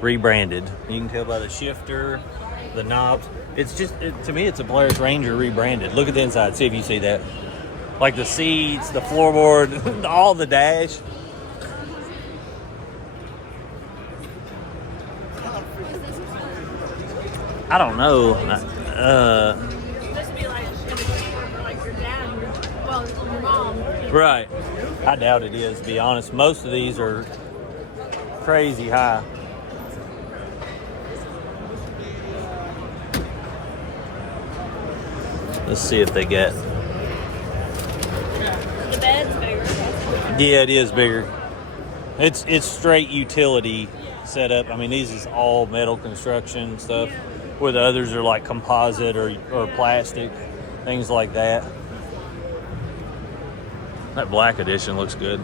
rebranded. You can tell by the shifter, the knobs. It's just, to me, it's a Polaris Ranger rebranded. Look at the inside, see if you see that. Like the seats, the floorboard, all the dash. I don't know. This would be like your dad, your mom. Right. I doubt it is, to be honest. Most of these are crazy high. Let's see if they get. The bed's bigger. Yeah, it is bigger. It's straight utility setup. I mean, these is all metal construction stuff, where the others are like composite or plastic, things like that. That black edition looks good.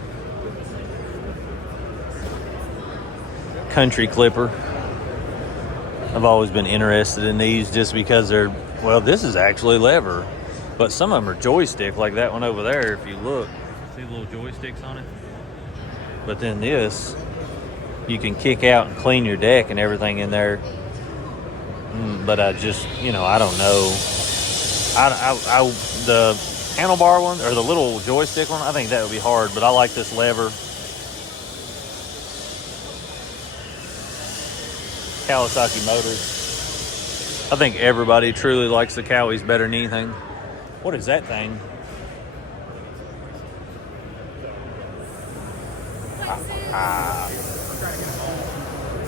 Country Clipper. I've always been interested in these just because they're, well, this is actually lever, but some of them are joystick, like that one over there. If you look, see the little joysticks on it? But then this, you can kick out and clean your deck and everything in there. But I just, I don't know. The handlebar one, or the little joystick one, I think that would be hard, but I like this lever. Kawasaki Motors. I think everybody truly likes the Cowies better than anything. What is that thing?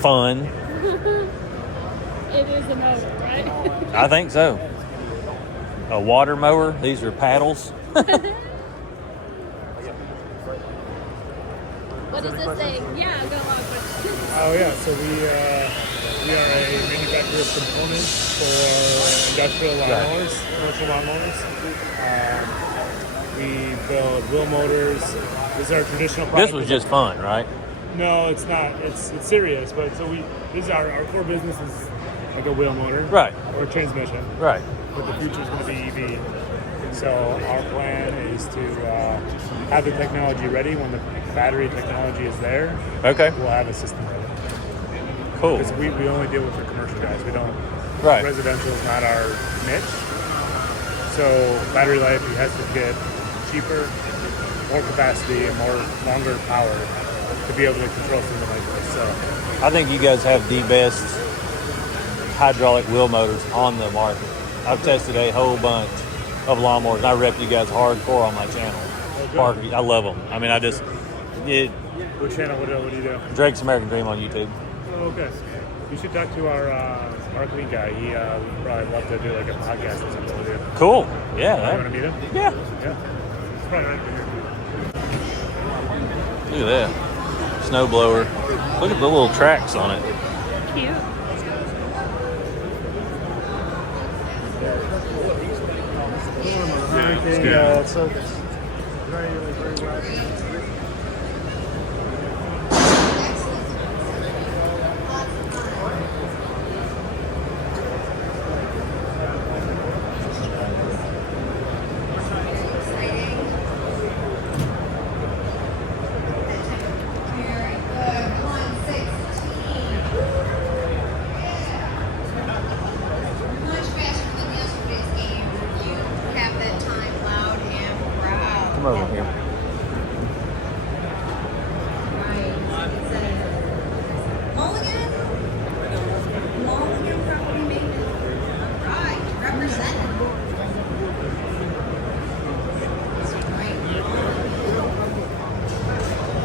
Fun. It is a mower, right? I think so. A water mower. These are paddles. What does this say? Yeah, I've got a lot of questions. Oh yeah, so we are a manufacturer of components for industrial lawnmowers, commercial lawnmowers. We build wheel motors. This is our traditional product. This was just fun, right? No, it's not. It's serious. But so this is our core business is like a wheel motor, Right. or transmission. Right. But the future is going to be EV. So our plan is to have the technology ready when the battery technology is there. Okay. We'll have a system ready. Cool. Because we only deal with the commercial guys. We don't. Right. Residential is not our niche. So battery life has to get cheaper, more capacity, and longer power to be able to control something like this. So I think you guys have the best hydraulic wheel motors on the market. I've tested a whole bunch of lawnmowers, and I rep you guys hardcore on my channel. Okay. I love them. I mean, What channel? What do you do? Drake's American Dream on YouTube. Oh, okay. You should talk to our marketing guy. He would probably love to do like a podcast or something with you. Cool. Yeah. You want to meet him? Yeah. Yeah. It's probably right here. Look at that. Snowblower. Look at the little tracks on it. Cute. So very well. Come over here.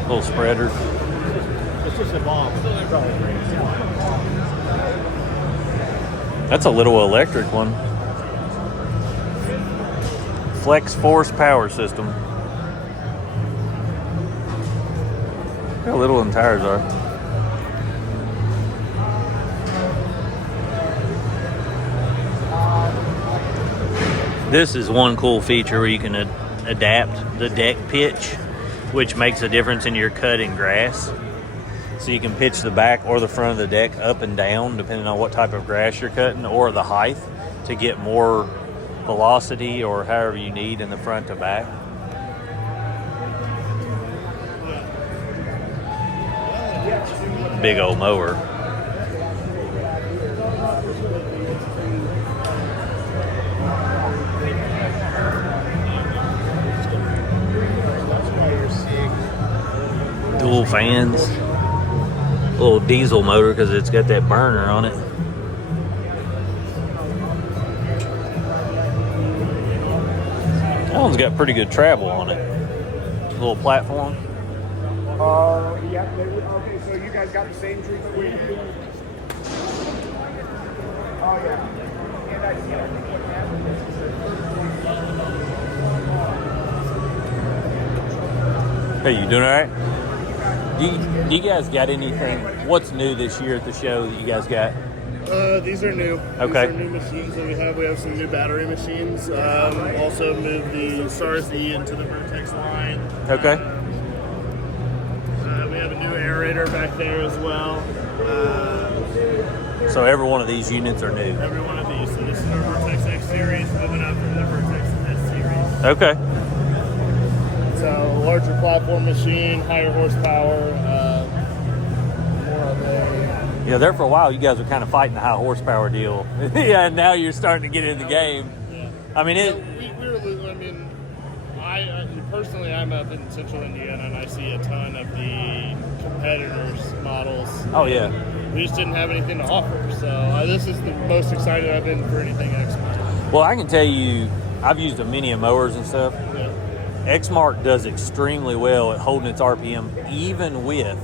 Little spreader. It's just a bomb. That's a little electric one. Flex Force power system. Look how little them tires are. This is one cool feature where you can adapt the deck pitch, which makes a difference in your cutting grass. So you can pitch the back or the front of the deck up and down depending on what type of grass you're cutting, or the height to get more velocity or however you need in the front to back. Big old mower. Dual fans. Little diesel motor because it's got that burner on it. That one's got pretty good travel on it. Little platform. Yeah. Okay, so you guys got the same treatment we do? Oh, yeah. Hey, you doing all right? Do you guys got anything? What's new this year at the show that you guys got? These are new. Okay. These are new machines that we have. We have some new battery machines. Also moved the Stars E into the Vertex line. Okay. We have a new aerator back there as well. So every one of these units are new. Every one of these. So this is our Vertex X series, moving up from the Vertex S series. Okay. So larger platform machine, higher horsepower, more of a... Yeah, there for a while, you guys were kind of fighting the high horsepower deal. Yeah, and now you're starting to get in the game. Yeah. I mean, I personally, I'm up in central Indiana, and I see a ton of the competitors' models. Oh, yeah. we just didn't have anything to offer. So this is the most excited I've been for anything Exmark. Well, I can tell you, I've used a many of mowers and stuff. Yeah. Exmark does extremely well at holding its RPM, even with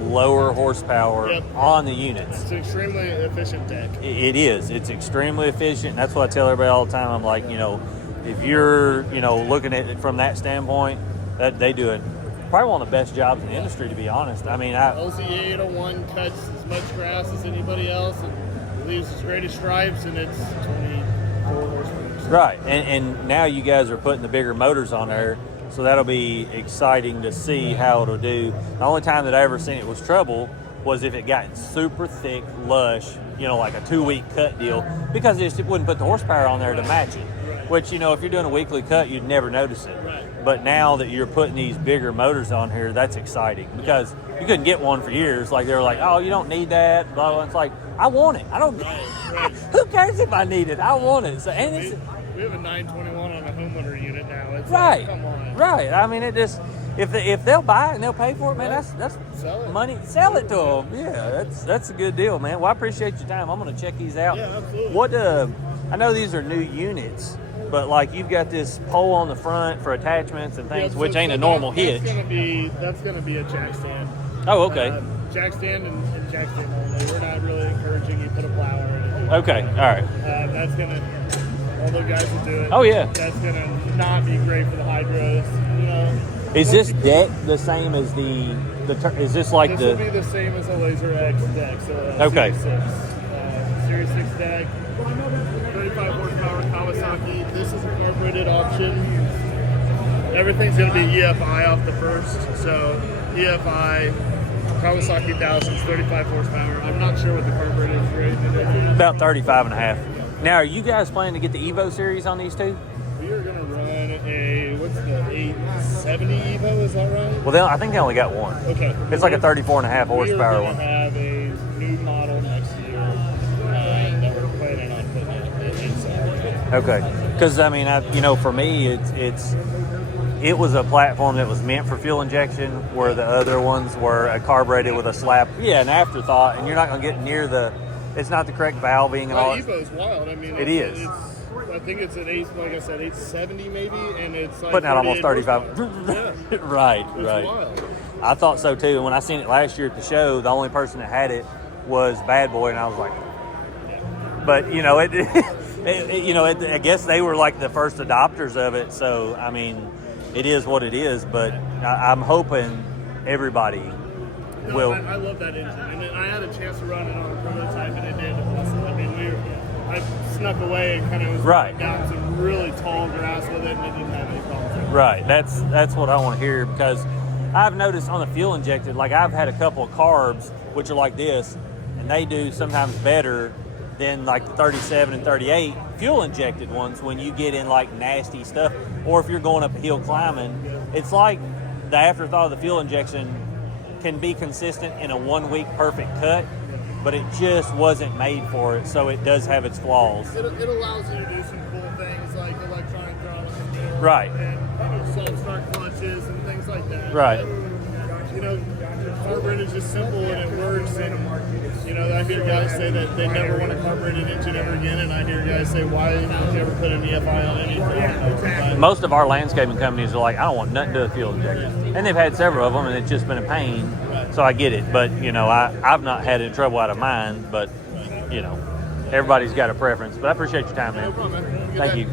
lower horsepower on the units. It's an extremely efficient deck. It is. It's extremely efficient. And that's what I tell everybody all the time. I'm like, if you're, looking at it from that standpoint, that they do it. Probably one of the best jobs in the industry, to be honest. I mean, LCA 801 cuts as much grass as anybody else and leaves as great as stripes, and it's 24 horsepower. Right, and now you guys are putting the bigger motors on there, so that'll be exciting to see how it'll do. The only time that I ever seen it was trouble was if it got super thick, lush, like a 2-week cut deal, because it wouldn't put the horsepower on there to match it. Which, if you're doing a weekly cut, you'd never notice it. But now that you're putting these bigger motors on here, that's exciting, because you couldn't get one for years. Like, they were like, oh, you don't need that, blah, blah. It's like, I want it. I don't. Who cares if I need it? I want it. So, and we have a 921 on a homeowner unit now. It's right. Like, come on. Right. I mean, it just, if they'll buy it and they'll pay for it, man, that's money. Sell it to them. Yeah, that's a good deal, man. Well, I appreciate your time. I'm going to check these out. Yeah, absolutely. What I know these are new units, but like you've got this pole on the front for attachments and things, which ain't a normal hitch. That's gonna be a jack stand. Oh, okay. Jack stand and jack stand only. We're not really encouraging you to put a plow or anything. Okay, all right. That's gonna, although guys will do it. Oh yeah. That's gonna not be great for the hydros. Is this deck the same as the? Is this like this the? This will be the same as a Laser X deck. So okay. Series 6 deck. 35 horsepower Kawasaki. This is a carbureted option. Everything's going to be EFI off the first. So EFI, Kawasaki 1000s, 35 horsepower. I'm not sure what the carbureted is rated. About 35 and a half. Now, are you guys planning to get the Evo series on these two? We are going to run what's the 870 Evo, is that right? Well, I think they only got one. Okay. It's like a 34 and a half horsepower one. We are going to have a new model next year that we're planning on putting in. Okay. Because, I mean, for me, it was a platform that was meant for fuel injection, where the other ones were carbureted with a slap. Yeah, an afterthought, and you're not going to get near it's not the correct valving and all. Evo's wild. I mean, it is. I think it's an 870 maybe, and it's like putting out almost 35. Yeah. Right. Wild. I thought so too. And when I seen it last year at the show, the only person that had it was Bad Boy, and I was like, but I guess they were like the first adopters of it. So I mean, it is what it is. But I'm hoping everybody will. I love that engine, and I had a chance to run it on a prototype, and it did. I mean, I snuck away and kind of was down some really tall grass with it, and it didn't have any problems. Right. That's what I want to hear, because I've noticed on the fuel injected, like I've had a couple of carbs which are like this, and they do sometimes better than like the 37 and 38 fuel injected ones when you get in like nasty stuff, or if you're going up a hill climbing. It's like the afterthought of the fuel injection can be consistent in a 1 week perfect cut, but it just wasn't made for it, so it does have its flaws. It allows you to do some cool things like electronic throttle control, right, and soft start clutches and things like that. Right. Carbureted is just simple and it works. And I hear guys say that they never want a carbureted engine ever again, and I hear guys say, why don't you ever put an EFI on anything? Most of our landscaping companies are like, I don't want nothing to do with fuel injection, and they've had several of them, and it's just been a pain. So I get it, but I've not had any trouble out of mine. But everybody's got a preference. But I appreciate your time, man. No problem, man. Thank you.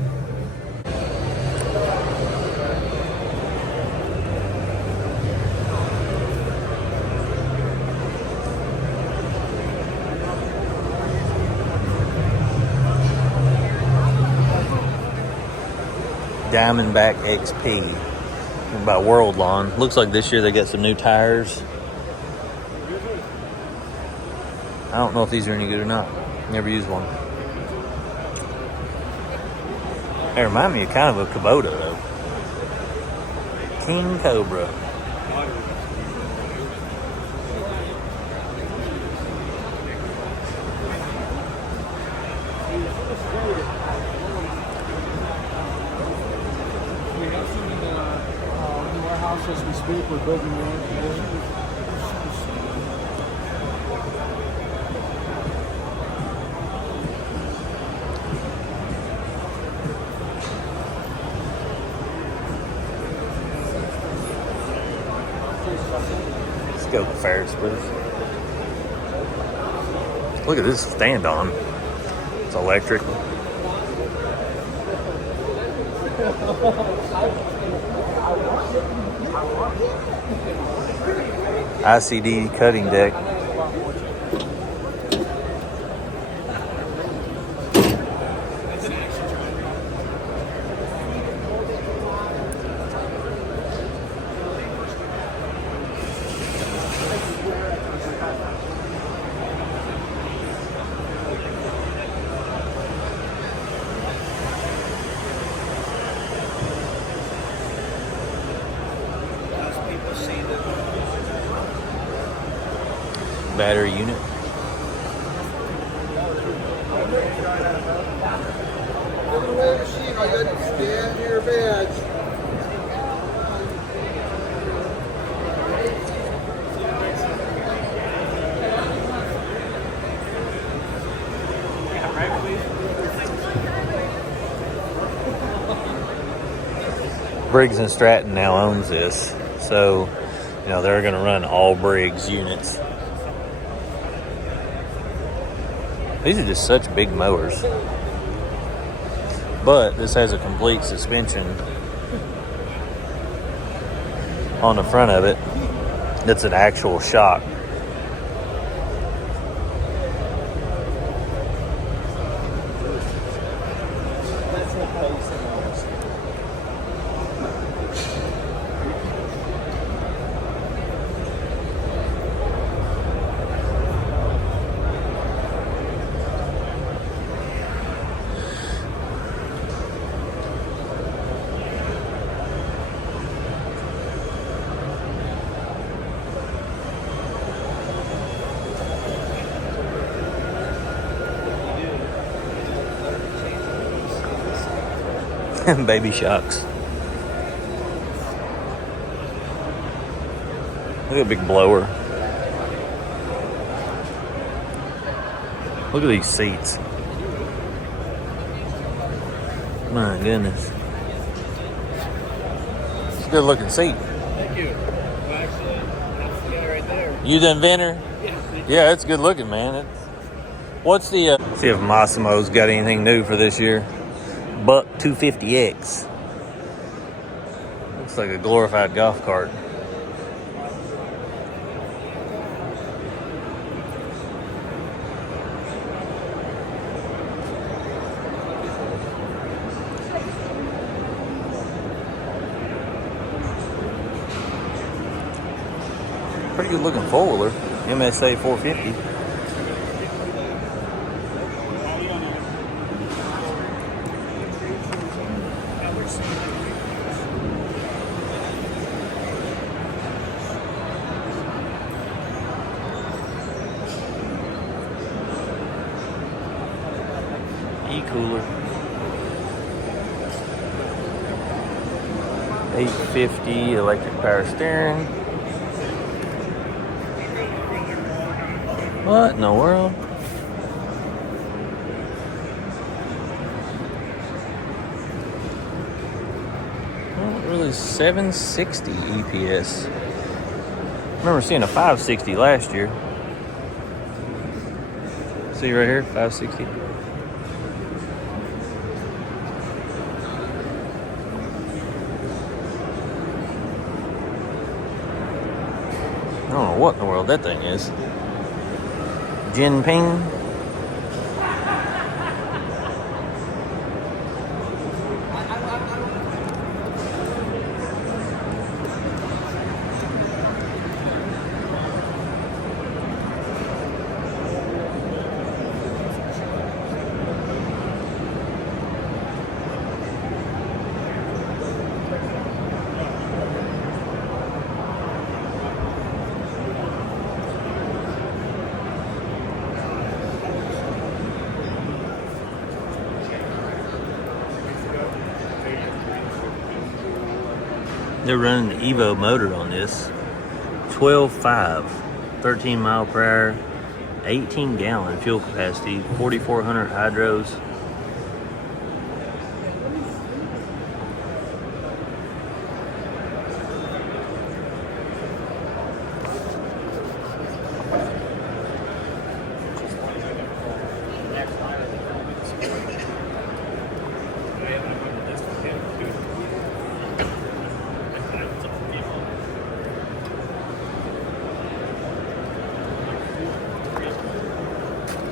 Diamondback XP by World Lawn. Looks like this year they got some new tires. I don't know if these are any good or not. Never used one. They remind me of kind of a Kubota though. King Cobra. As we speak, we're building one. go Ferris wheels. Look at this stand on. It's electric. ICD cutting deck. Battery unit. Briggs and Stratton now owns this, so you know they're going to run all Briggs units. These are just such big mowers. But this has a complete suspension on the front of it. That's an actual shock. Baby shocks. Look at a big blower. Look at these seats. My goodness. It's a good looking seat. Thank you. Well, actually, that's the guy right there. You the inventor? Yeah, it's good looking, man. What's the see if Massimo's got anything new for this year. Buck 250X. Looks like a glorified golf cart. Pretty good looking four-wheeler. MSA 450. E-cooler. 850 electric power steering. What in the world? Well, really 760 EPS. I remember seeing a 560 last year. See right here, 560. I don't know what in the world that thing is. Jinping. They're running the Evo motor on this. 12.5, 13 mile per hour, 18 gallon fuel capacity, 4,400 hydros.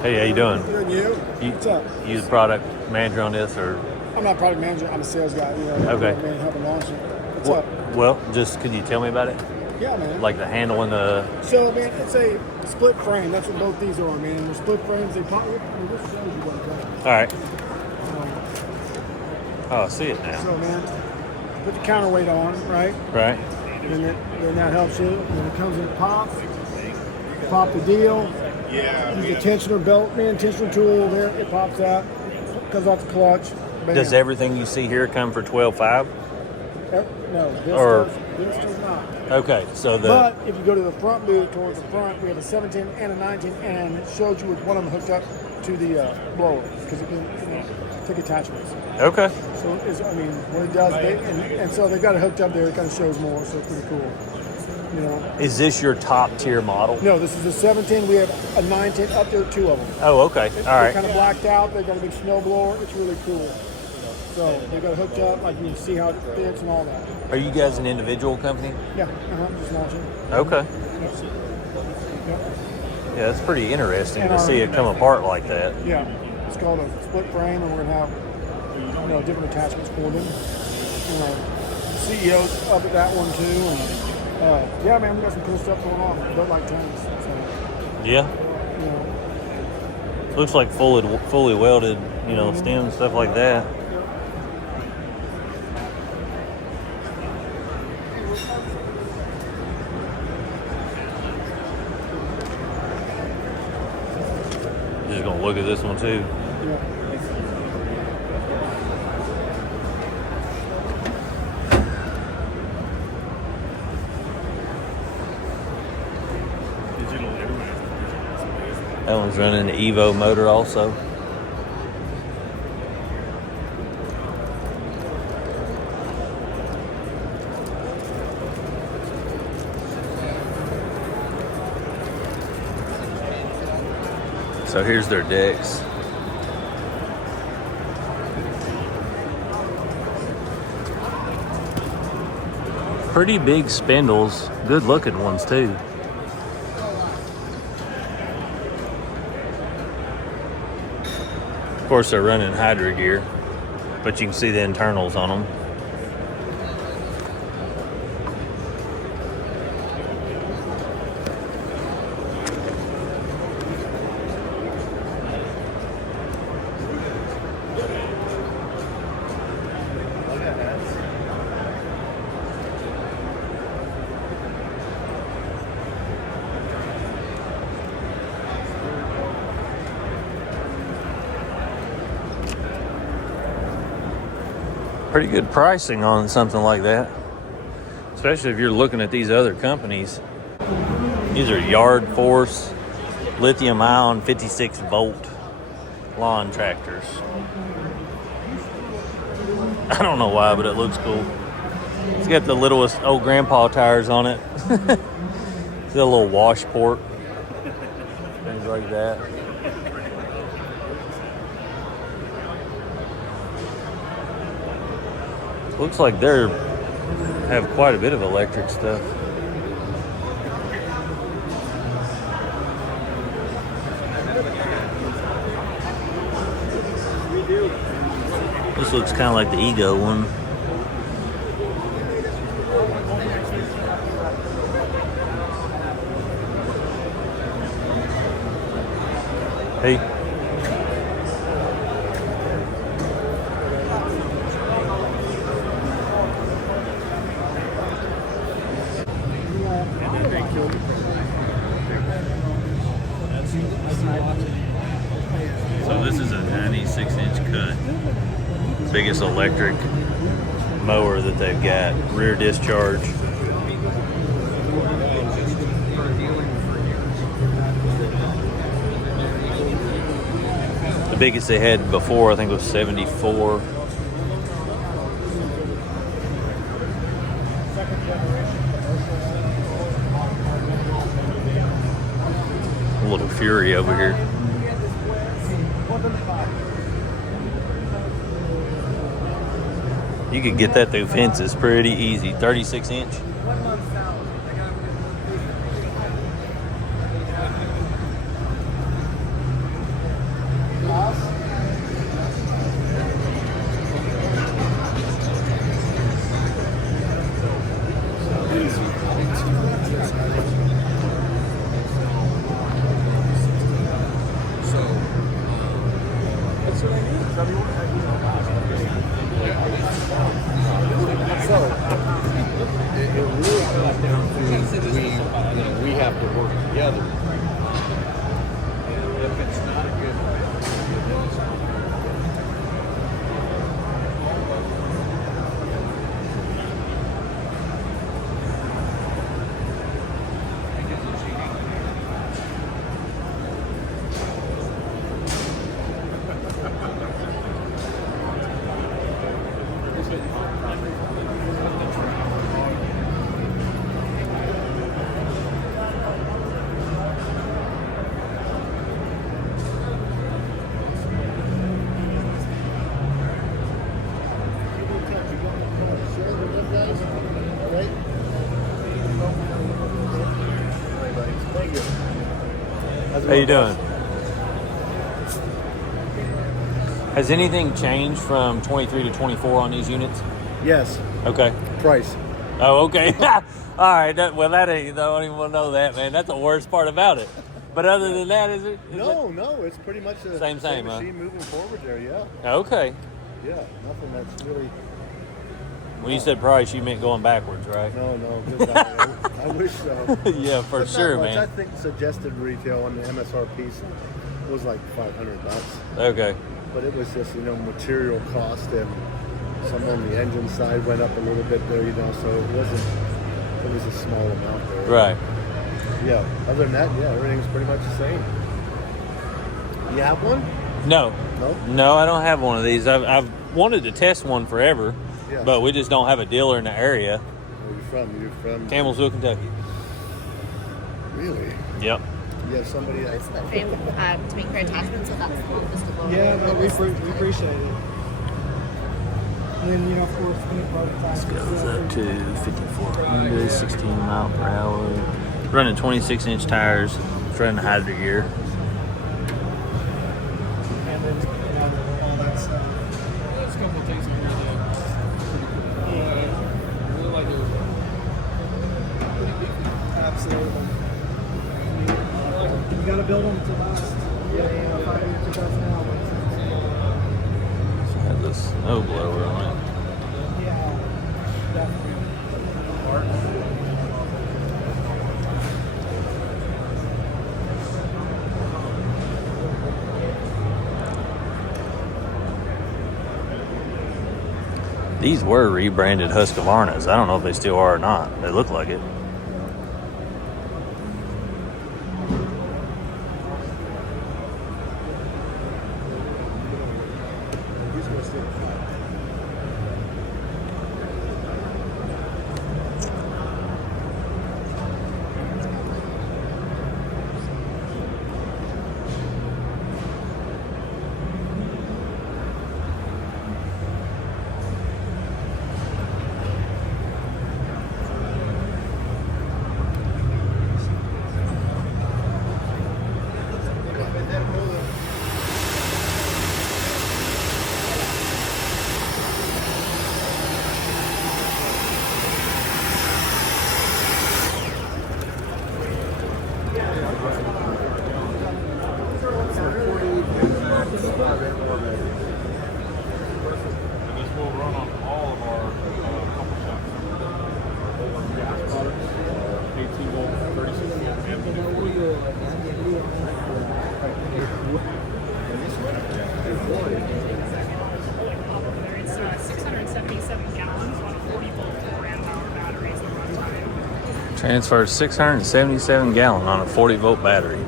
Hey, how you doing? Good, you? What's up? You the product manager on this, or? I'm not product manager. I'm a sales guy. You know, Okay. Man, helping launch it. What's up? Well, just could you tell me about it? Yeah, man. Like the handle and the. So, man, it's a split frame. That's what both these are, man. They're split frames. They pop. This shows you what it's like. All right. Oh, I see it now. So, man, put the counterweight on, right? Right. Then that helps you. When it comes in pop, pop the deal. Yeah. Use the tensioner belt, man, tensioner tool there. It pops out. Comes off the clutch. Bam. Does everything you see here come for 12.5? No, this does not. Okay, so But if you go to the front booth, towards the front, we have a 17 and a 19, and it shows you with one of them hooked up to the blower because it can take attachments. Okay. So what it does, and so they've got it hooked up there. It kind of shows more, so it's pretty cool. You know. Is this your top tier model? No, this is a 17. We have a 19 up there, 2 of them. Oh, okay. All right. They're kind of blacked out. They've got a big snow blower. It's really cool. So they got it hooked up, like you can see how it fits and all that. Are you guys an individual company? Yeah, just launching. Okay. Yep. Yeah, that's pretty interesting And to see it come apart like that. Yeah, it's called a split frame, and we're gonna have different attachments for them. CEO's up at that one too, and yeah, man, we got some cool stuff going on. Built like tanks. So, Yeah. Looks like fully welded, stems, stuff like that. Just gonna look at this one too. That one's running the Evo motor also. So here's their decks. Pretty big spindles, good looking ones too. Of course, they're running Hydra gear, but you can see the internals on them. Pretty good pricing on something like that, especially if you're looking at these other companies. These are Yard Force lithium ion 56 volt lawn tractors. I don't know why, but it looks cool. It's got the littlest old grandpa tires on it. It's got a little wash port, things like that. Looks like they have quite a bit of electric stuff. This looks kind of like the Ego one. Hey. So this is a 96-inch cut. Biggest electric mower that they've got. Rear discharge. The biggest they had before, I think, was 74. A little Fury over here. You could get that through fences pretty easy. 36-inch. So it really comes down to we have to work together. If it's not a good How you doing? Has anything changed from 23 to 24 on these units? Yes. Okay. Price. Oh, okay. All right. That ain't. I don't even want to know that, man. That's the worst part about it. But other than that, is it? No, it's pretty much the same, machine huh? moving forward there. Yeah. Okay. Yeah, nothing that's really. When you said price, you meant going backwards, right? No. Good I wish so. Yeah, for But sure, not much. man. I think suggested retail on the MSRP was like $500. Okay. But it was just material cost and some on the engine side went up a little bit there, so it was a small amount there. Right. Yeah. Other than that, everything's pretty much the same. You have one? No. No? No, I don't have one of these. I've wanted to test one forever, but we just don't have a dealer in the area. Where are you from? You're from Campbellsville, Kentucky. Really? Yep. You have somebody that... It's the family to make your attachments, so that's the longest of all. Yeah, no, we appreciate it. And then, of course, This goes up to 5,400, 16 mile per hour. Running 26-inch tires. It's running hydro gear. And then, all that stuff. There's a couple of things in here that really like it. Absolutely. You gotta build them to last. 5 years, 2,000 hours. Has a snow blower on it. Yeah, definitely. These were rebranded Husqvarnas. I don't know if they still are or not. They look like it. It's 677 gallons on a 40-volt ram-power batteries that run time. Transfers 677 gallon on a 40-volt battery.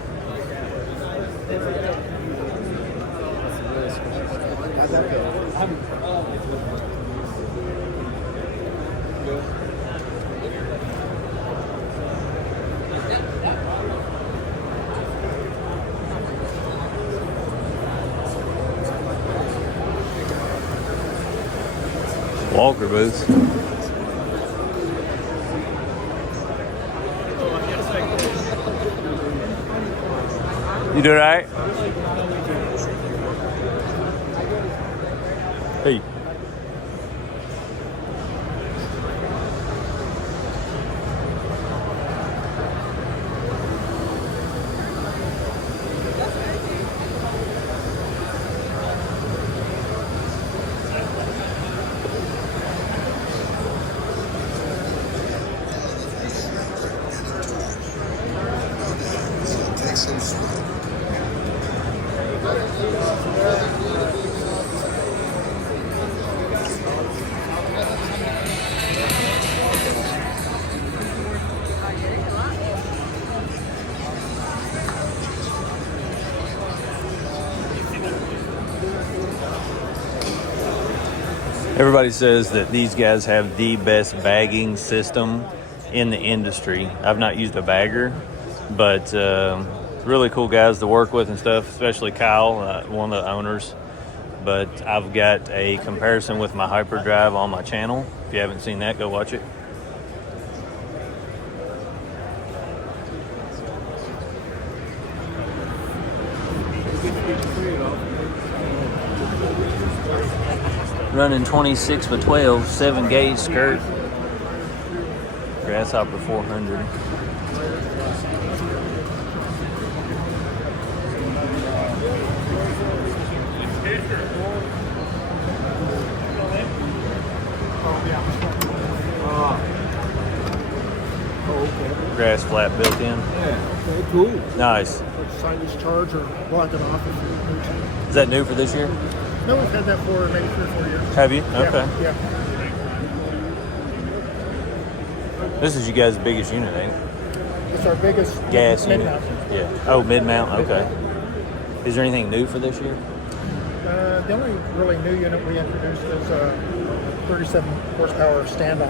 Walker boots. You doing all right? Hey. Everybody says that these guys have the best bagging system in the industry. I've not used a bagger, but really cool guys to work with and stuff, especially Kyle, one of the owners. But I've got a comparison with my Hyperdrive on my channel. If you haven't seen that, go watch it. Running 26 by 12, 7-gauge skirt. Grasshopper 400. Grass flat built in. Yeah, okay, cool. Nice. Sign this charge or block it off if you're new to it. Is that new for this year? No, we've had that for maybe 3 or 4 years. Have you? Yeah, Okay. Yeah. This is you guys' biggest unit, ain't it? It's our biggest Gas unit. mid-mount. Yeah. Oh, mid-mount. Okay. Is there anything new for this year? The only really new unit we introduced is a 37 horsepower stand-on.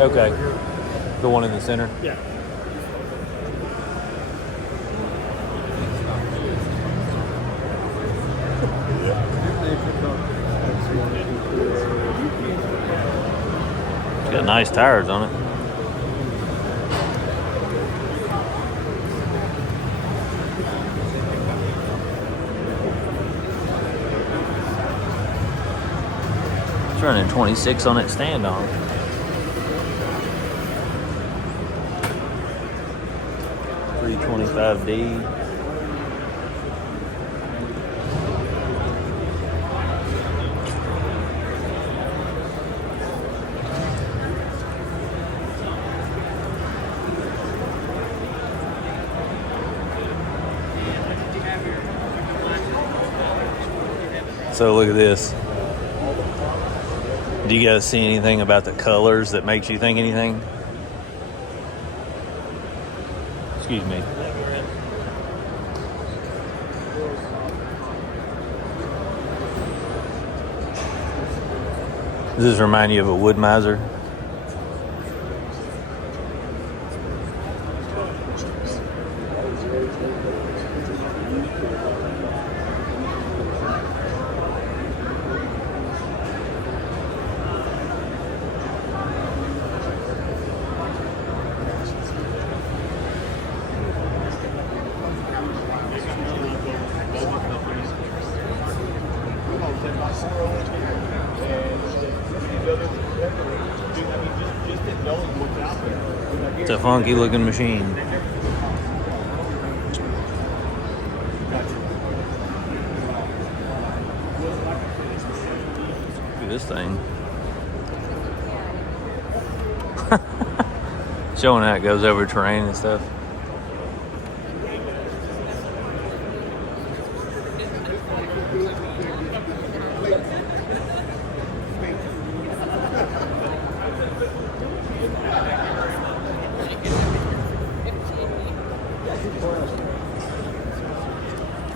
Okay. over here. The one in the center? Yeah. It's got nice tires on it. It's running 26 on its stand-on. $325D. So look at this. Do you guys see anything about the colors that makes you think anything? Excuse me. Does this remind you of a wood miser? It's a funky looking machine. Look at this thing. Showing how it goes over terrain and stuff.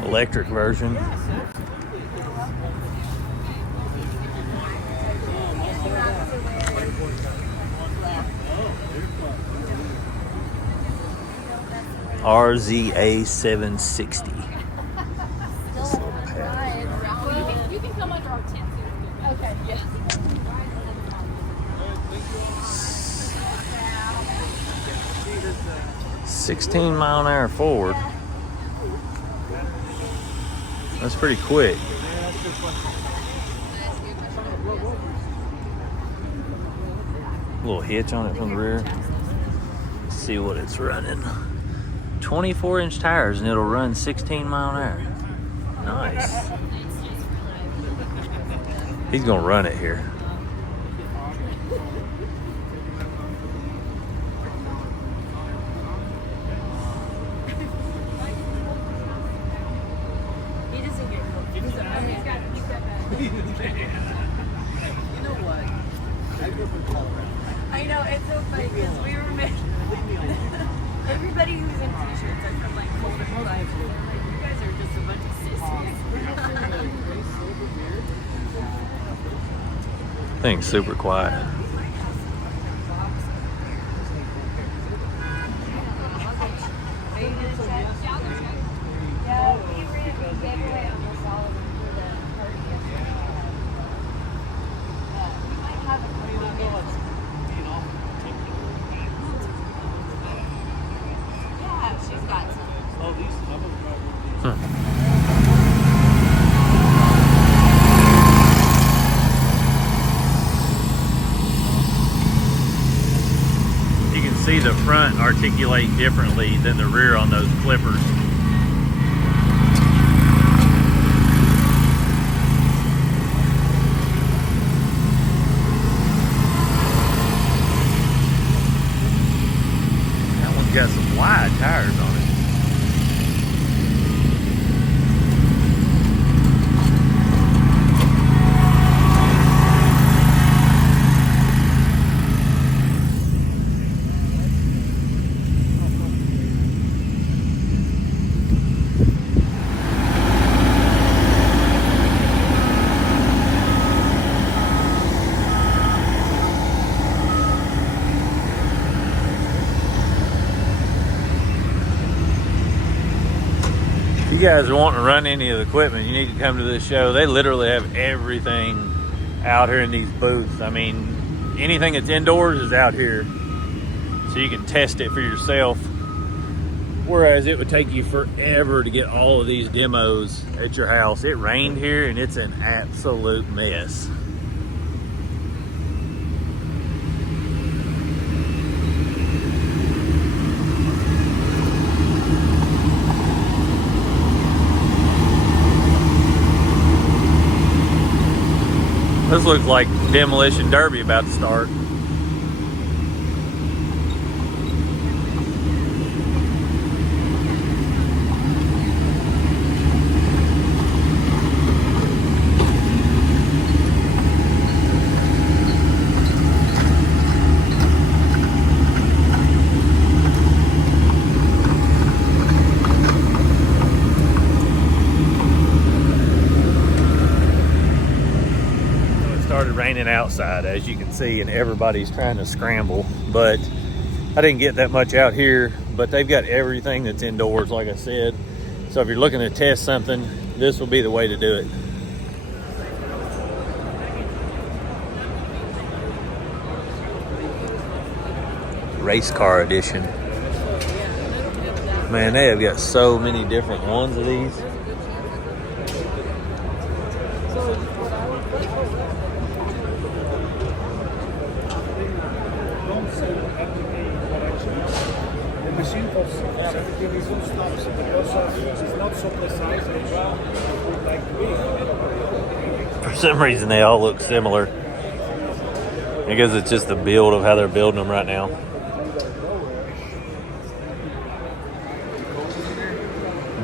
Electric version. RZA 760. You can come under our tent. Okay. Yeah. 16-mile-an-hour forward. That's pretty quick. A little hitch on it from the rear. Let's see what it's running. 24-inch tires and it'll run 16 mile an hour. Nice. He's gonna run it here. I know, it's so funny because we were everybody who's in t-shirts are from like Golden Drive. Like, you guys are just a bunch of sissies. Thing's super quiet. You can see the front articulate differently than the rear on those clippers. That one's got some wide tires on it. If you guys are wanting to run any of the equipment, you need to come to this show. They literally have everything out here in these booths. I mean, anything that's indoors is out here, so you can test it for yourself. Whereas it would take you forever to get all of these demos at your house. It rained here and it's an absolute mess. This looks like Demolition Derby about to start. Raining outside, as you can see, and everybody's trying to scramble, but I didn't get that much out here. But they've got everything that's indoors, like I said, so if you're looking to test something, this will be the way to do it. Race car edition. Man, they have got so many different ones of these. For some reason, they all look similar. I guess it's just the build of how they're building them right now.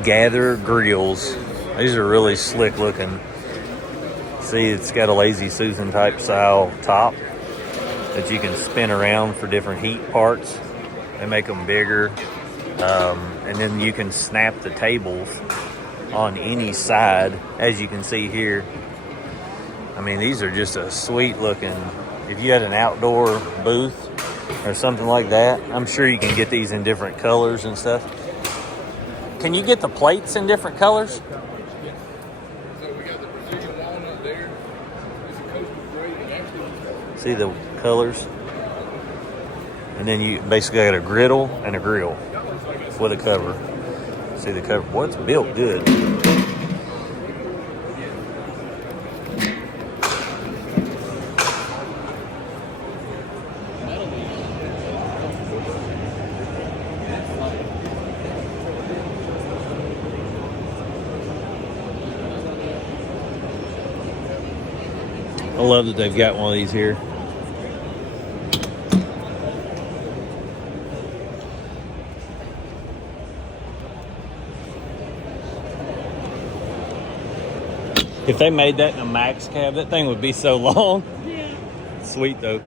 Gather grills. These are really slick looking. See, it's got a Lazy Susan type style top that you can spin around for different heat parts. They make them bigger. And then you can snap the tables on any side, as you can see here. I mean, these are just a sweet looking, if you had an outdoor booth or something like that, I'm sure you can get these in different colors and stuff. Can you get the plates in different colors? Yeah. So we got the Brazilian walnut there. It's a coastal gray and actually. See the colors? And then you basically got a griddle and a grill with a cover. See the cover? Boy, it's built good. I love that they've got one of these here. If they made that in a max cab, that thing would be so long. Yeah. Sweet though.